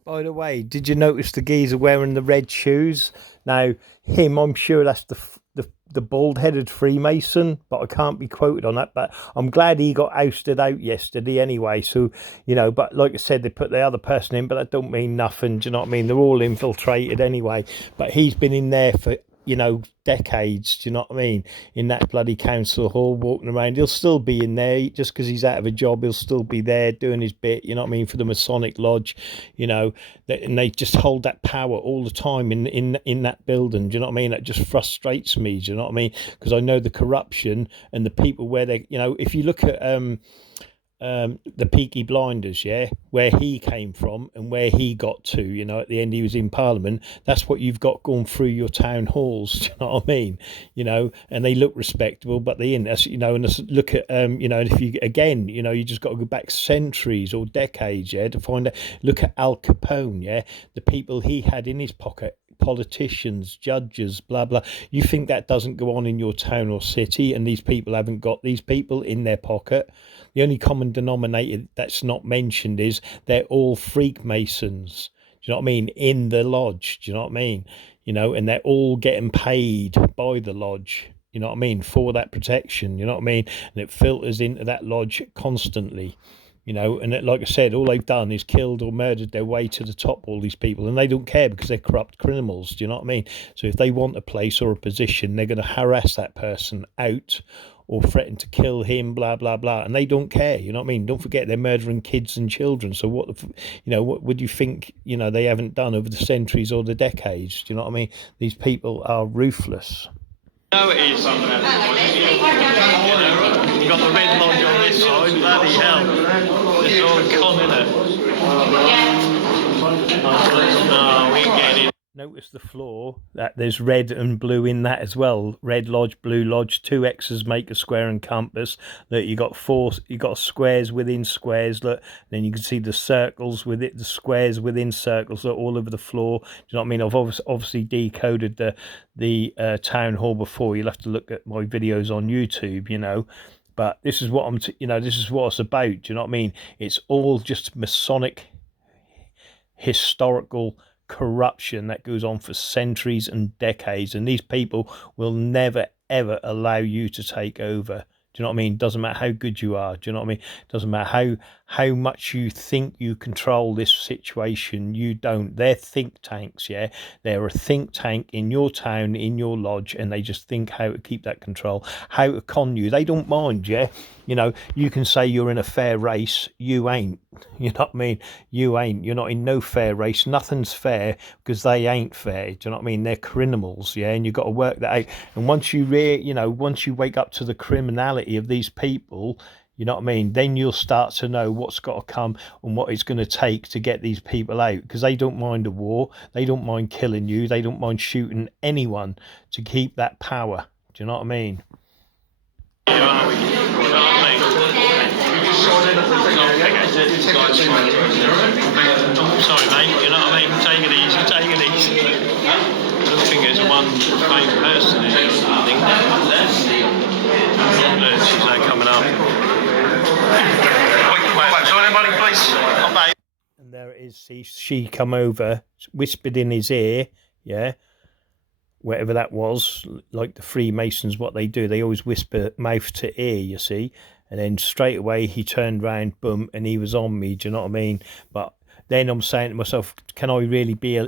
By the way, did you notice the geezer wearing the red shoes? Now, him, I'm sure that's the bald-headed Freemason, but I can't be quoted on that. But I'm glad he got ousted out yesterday anyway. So, you know, but like I said, they put the other person in, but that don't mean nothing. Do you know what I mean? They're all infiltrated anyway. But he's been in there for, you know, decades. Do you know what I mean? In that bloody council hall, walking around. He'll still be in there just because he's out of a job. He'll still be there doing his bit. You know what I mean? For the Masonic Lodge, you know, and they just hold that power all the time in that building. Do you know what I mean? That just frustrates me. Do you know what I mean? Because I know the corruption and the people where they, you know, if you look at the Peaky Blinders, yeah, where he came from and where he got to, you know, at the end he was in Parliament. That's what you've got going through your town halls. Do you know what I mean? You know, and they look respectable, but they in us, you know. And look at you know, and if you again, you know, you just got to go back centuries or decades, yeah, to find out. Look at Al Capone, yeah, the people he had in his pocket. Politicians, judges, blah blah. You think that doesn't go on in your town or city, and these people haven't got these people in their pocket? The only common denominator that's not mentioned is they're all Freemasons. Do you know what I mean? In the lodge. Do you know what I mean? You know, and they're all getting paid by the lodge. You know what I mean? For that protection. You know what I mean? And it filters into that lodge constantly. You know, and like I said, all they've done is killed or murdered their way to the top, all these people, and they don't care because they're corrupt criminals. Do you know what I mean? So if they want a place or a position, they're going to harass that person out or threaten to kill him, blah, blah, blah, and they don't care. You know what I mean? Don't forget, they're murdering kids and children. So what, you know, what would you think, you know, they haven't done over the centuries or the decades? Do you know what I mean? These people are ruthless. No, it is. You know, you've got the red lodge on this side, bloody hell. It's all a con, isn't it? No, we ain't getting in. Notice the floor, that there's red and blue in that as well. Red lodge, blue lodge, 2 X's make a square and compass. Look, you got squares within squares. Look, then you can see the circles with it, the squares within circles. Look, all over the floor. Do you know what I mean? I've obviously decoded the town hall before. You'll have to look at my videos on YouTube, you know. But this is what this is what it's about. Do you know what I mean? It's all just Masonic historical corruption that goes on for centuries and decades, and these people will never ever allow you to take over. Do you know what I mean? Doesn't matter how good you are. Do you know what I mean? Doesn't matter how much you think you control this situation. You don't. They're think tanks, yeah? They're a think tank in your town, in your lodge, and they just think how to keep that control, how to con you. They don't mind, yeah? You know, you can say you're in a fair race. You ain't. You know what I mean? You ain't. You're not in no fair race. Nothing's fair because they ain't fair. Do you know what I mean? They're criminals, yeah? And you've got to work that out. And once you once you wake up to the criminality of these people, you know what I mean, then you'll start to know what's got to come and what it's going to take to get these people out, because they don't mind a war. They don't mind killing you. They don't mind shooting anyone to keep that power. Do you know what I mean? Sorry, mate, you know what I mean? Take it easy, take it easy. I don't think there's one main person in it. I think that's she's not coming up. Anybody, please? And there it is. She come over, whispered in his ear, yeah, whatever that was, like the Freemasons, what they do, they always whisper mouth to ear, you see. And then straight away he turned round, boom, and he was on me. Do you know what I mean? But then I'm saying to myself, can I really be,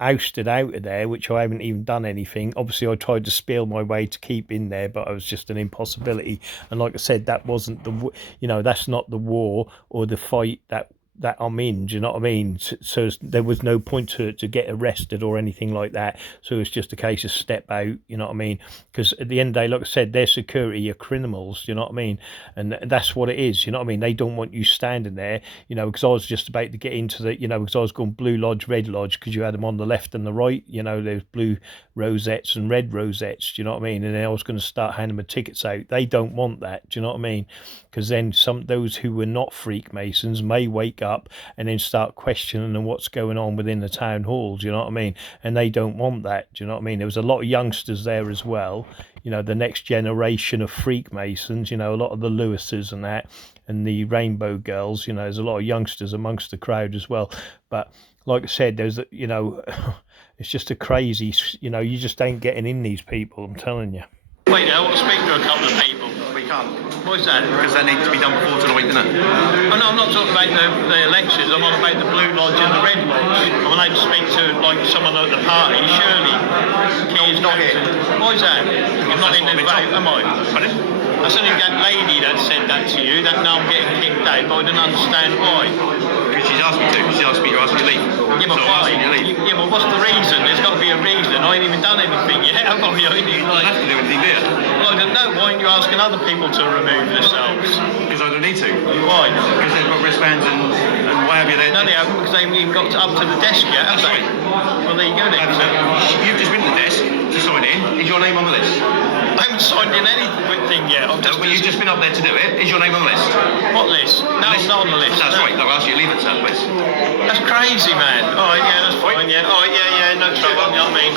ousted out of there, which I haven't even done anything. Obviously, I tried to spiel my way to keep in there, but it was just an impossibility. And like I said, that wasn't that's not the war or the fight that I'm in. Do you know what I mean? So there was no point to get arrested or anything like that. So it's just a case of step out. You know what I mean? Because at the end of the day, like I said, their security are criminals. You know what I mean? And that's what it is. You know what I mean? They don't want you standing there. You know, because I was just about to get into because I was going blue lodge, red lodge, because you had them on the left and the right. You know, there's blue rosettes and red rosettes. Do you know what I mean? And then I was going to start handing them tickets out. They don't want that. Do you know what I mean? Because then those who were not Freemasons may wake up and then start questioning what's going on within the town hall. Do you know what I mean? And they don't want that. Do you know what I mean? There was a lot of youngsters there as well. the next generation of Freemasons, a lot of the Lewises and that, and the Rainbow Girls, there's a lot of youngsters amongst the crowd as well. But like I said, there's, it's just a crazy, you just ain't getting in these people, I'm telling you. Wait, I want to speak to a couple of people. We can't. Why's that? Because that needs to be done before tonight, doesn't it? Oh, no, I'm not talking about the elections. I'm on about the Blue Lodge and the Red Lodge. I'm allowed to speak to someone at the party. Surely, He's not here. Why's that? I'm not in the vote, am I? Pardon? That's only that lady that said that to you. That now I'm getting kicked out, but I don't understand why. Because she's asked me to. She's asked me to ask you to leave. Yeah, but why? Yeah, but what's the reason? There's got to be a reason. I ain't even done anything yet, have I? You don't have to do anything, do you? Well, I don't know. Why aren't you asking other people to remove themselves? Because I don't need to. Why? Because they've got wristbands and what have you there. No, they haven't, because they haven't even got up to the desk yet, have they? Well, there you go then. You've just been to the desk to sign in. Is your name on the list? I haven't signed in anything yet. You've just been up there to do it. Is your name on the list? What list? No, it's not on the list. That's right. I'll ask you to leave it, sir, please. That's crazy, man. All right, yeah, that's fine. Yeah. All right, yeah, no trouble. You know what I mean?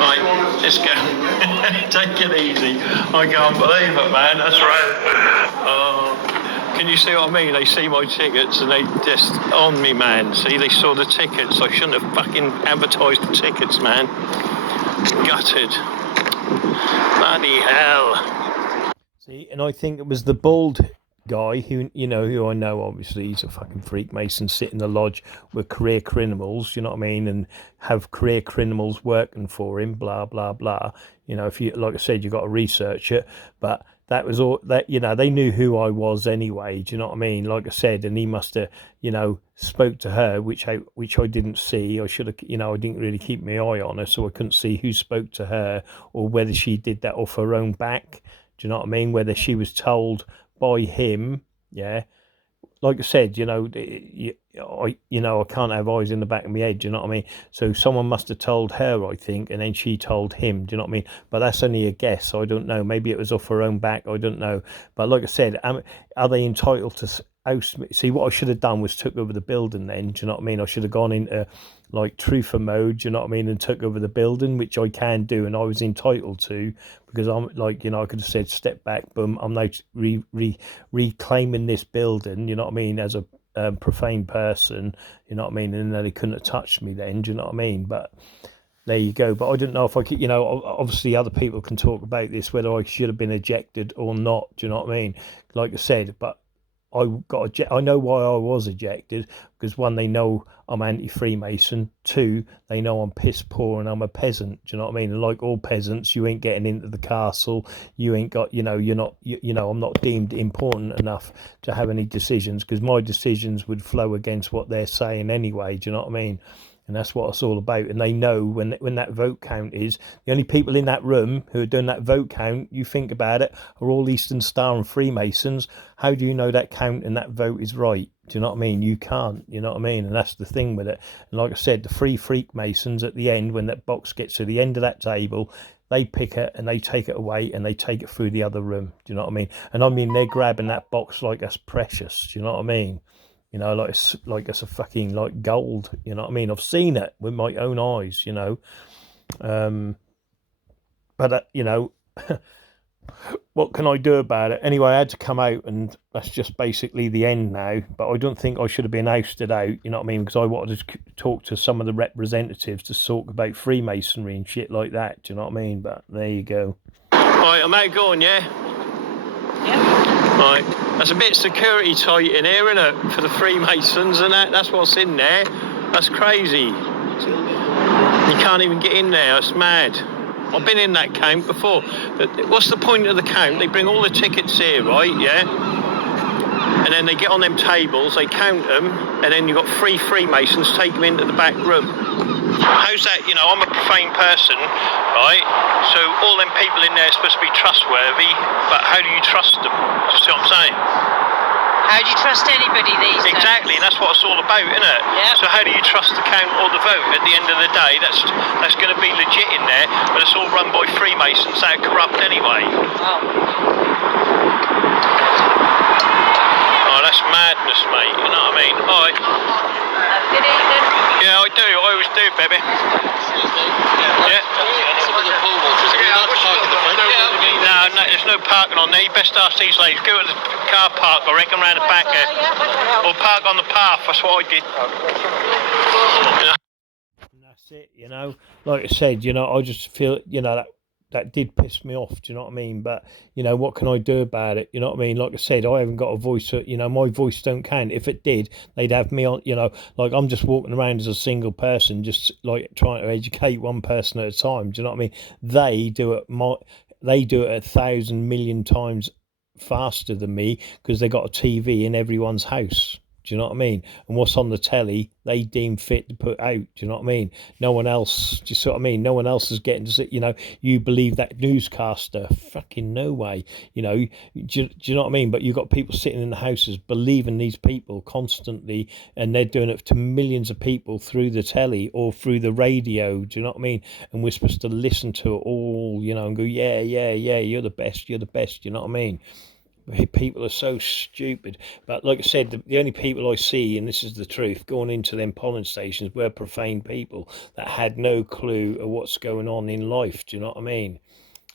Right, let's go. Take it easy. I can't believe it, man. That's right. Can you see what I mean? They see my tickets and they just on me, man. See, they saw the tickets. I shouldn't have fucking advertised the tickets, man. Gutted. Bloody hell. See, and I think it was the bald guy who I know, obviously he's a fucking Freemason, sit in the lodge with career criminals, you know what I mean, and have career criminals working for him, blah blah blah. If you, like I said, you got to research it, but that was all that, they knew who I was anyway, do you know what I mean? Like I said, and he must have, spoke to her, which I didn't see. I should have, I didn't really keep my eye on her, so I couldn't see who spoke to her or whether she did that off her own back. Do you know what I mean? Whether she was told by him, yeah. Like I said, I can't have eyes in the back of my head. Do you know what I mean? So someone must have told her, I think, and then she told him. Do you know what I mean? But that's only a guess. I don't know. Maybe it was off her own back. I don't know. But like I said, are they entitled to oust me? See, what I should have done was took over the building. Then, do you know what I mean? I should have gone into like truther mode. Do you know what I mean? And took over the building, which I can do, and I was entitled to, because I'm like, I could have said, step back, boom. I'm now reclaiming this building. You know what I mean? As a profane person, you know what I mean, and then they couldn't have touched me then, do you know what I mean? But there you go. But I don't know if I could, obviously other people can talk about this, whether I should have been ejected or not, do you know what I mean? Like I said, but I know why I was ejected, because one, they know I'm anti-Freemason. Two, they know I'm piss poor and I'm a peasant. Do you know what I mean? And like all peasants, you ain't getting into the castle. You ain't got, you're not, I'm not deemed important enough to have any decisions, because my decisions would flow against what they're saying anyway. Do you know what I mean? And that's what it's all about. And they know when that vote count is, the only people in that room who are doing that vote count, you think about it, are all Eastern Star and Freemasons. How do you know that count and that vote is right? Do you know what I mean? You can't, you know what I mean? And that's the thing with it. And like I said, the three Freemasons at the end, when that box gets to the end of that table, they pick it and they take it away and they take it through the other room. Do you know what I mean? And I mean, they're grabbing that box like that's precious. Do you know what I mean? Like it's a fucking like gold. You know what I mean? I've seen it with my own eyes. But what can I do about it? Anyway, I had to come out, and that's just basically the end now. But I don't think I should have been ousted out. You know what I mean? Because I wanted to talk to some of the representatives to talk about Freemasonry and shit like that. Do you know what I mean? But there you go. Right, I'm out going, yeah. Right, that's a bit security tight in here, isn't it, for the Freemasons and that's what's in there. That's crazy. You can't even get in there, it's mad. I've been in that count before. What's the point of the count? They bring all the tickets here, right, yeah? And then they get on them tables, they count them, and then you've got three Freemasons take them into the back room. How's that? I'm a profane person, right? So all them people in there are supposed to be trustworthy, but how do you trust them? Do you see what I'm saying? How do you trust anybody these days? Exactly, and that's what it's all about, isn't it? Yeah. So how do you trust the count or the vote? At the end of the day, that's going to be legit in there, but it's all run by Freemasons that are corrupt anyway. Oh, that's madness, mate. You know what I mean? All right. Good evening. Yeah, I do. I always do, baby. Yeah. No, there's no parking on there. You best ask these ladies. Go to the car park, I reckon, round the back there. Or park on the path. That's what I did. And that's it, you know. Like I said, you know, I just feel, you know, that did piss me off. Do you know what I mean? But you know, what can I do about it? You know what I mean? Like I said, I haven't got a voice. You know, my voice don't count. If it did, they'd have me on. You know, like I'm just walking around as a single person, just like trying to educate one person at a time. Do you know what I mean? They do it. They do it 1,000 million times faster than me because they got a TV in everyone's house. Do you know what I mean? And what's on the telly, they deem fit to put out. Do you know what I mean? No one else, do you see what I mean? No one else is getting to sit, you know, you believe that newscaster. Fucking no way. You know, do you know what I mean? But you've got people sitting in the houses believing these people constantly, and they're doing it to millions of people through the telly or through the radio. Do you know what I mean? And we're supposed to listen to it all, you know, and go, yeah, you're the best, you know what I mean? People are so stupid. But like I said, the only people I see, and this is the truth, going into them polling stations were profane people that had no clue of what's going on in life. Do you know what I mean?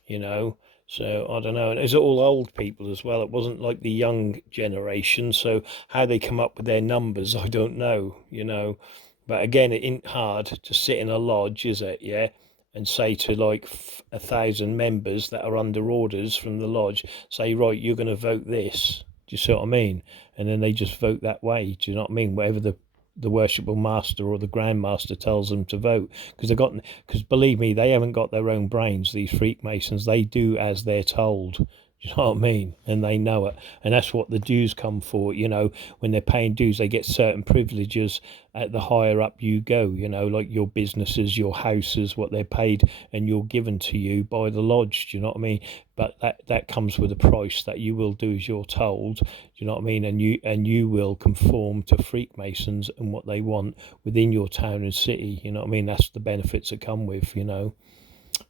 You know, so I don't know. And it was all old people as well. It wasn't like the young generation. So how they come up with their numbers, I don't know, you know. But again, it ain't hard to sit in a lodge, is it? Yeah. And say to like 1,000 members that are under orders from the lodge, say, right, you're going to vote this. Do you see what I mean? And then they just vote that way. Do you know what I mean? Whatever the worshipful master or the grand master tells them to vote, because believe me, they haven't got their own brains. These Freemasons, they do as they're told. Do you know what I mean? And they know it. And that's what the dues come for. You know, when they're paying dues, they get certain privileges at the higher up you go, you know, like your businesses, your houses, what they're paid, and you're given to you by the lodge. Do you know what I mean? But that comes with a price that you will do as you're told. Do you know what I mean? And you will conform to Freemasons and what they want within your town and city. You know what I mean? That's the benefits that come with, you know.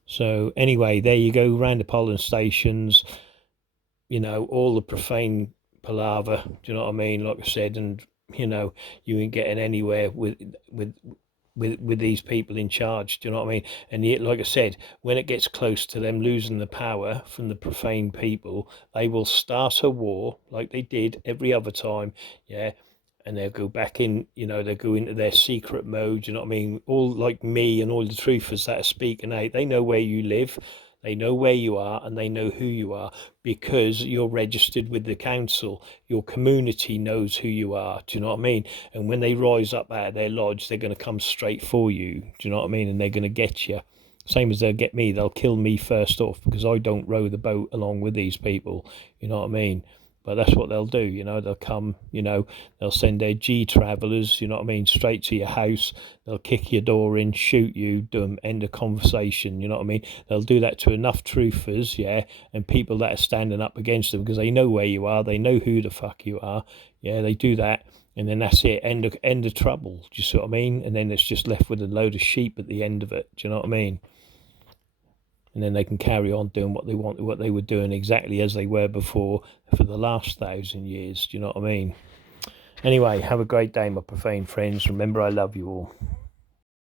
So anyway, there you go, round the polling stations. You know, all the profane palaver, do you know what I mean? Like I said, and, you know, you ain't getting anywhere with these people in charge, do you know what I mean? And yet, like I said, when it gets close to them losing the power from the profane people, they will start a war like they did every other time, yeah, and they'll go back in, you know, they'll go into their secret mode, you know what I mean? All like me and all the truthers that are speaking out, they know where you live. They know where you are and they know who you are because you're registered with the council. Your community knows who you are. Do you know what I mean? And when they rise up out of their lodge, they're going to come straight for you. Do you know what I mean? And they're going to get you. Same as they'll get me. They'll kill me first off because I don't row the boat along with these people. You know what I mean? But that's what they'll do, you know, they'll come, you know, they'll send their G-travellers, you know what I mean, straight to your house, they'll kick your door in, shoot you, end a conversation, you know what I mean, they'll do that to enough truthers, yeah, and people that are standing up against them because they know where you are, they know who the fuck you are, yeah, they do that, and then that's it, end of trouble, do you see what I mean, and then it's just left with a load of sheep at the end of it, do you know what I mean? And then they can carry on doing what they want, what they were doing exactly as they were before for the last 1,000 years. Do you know what I mean? Anyway, have a great day, my profane friends. Remember, I love you all.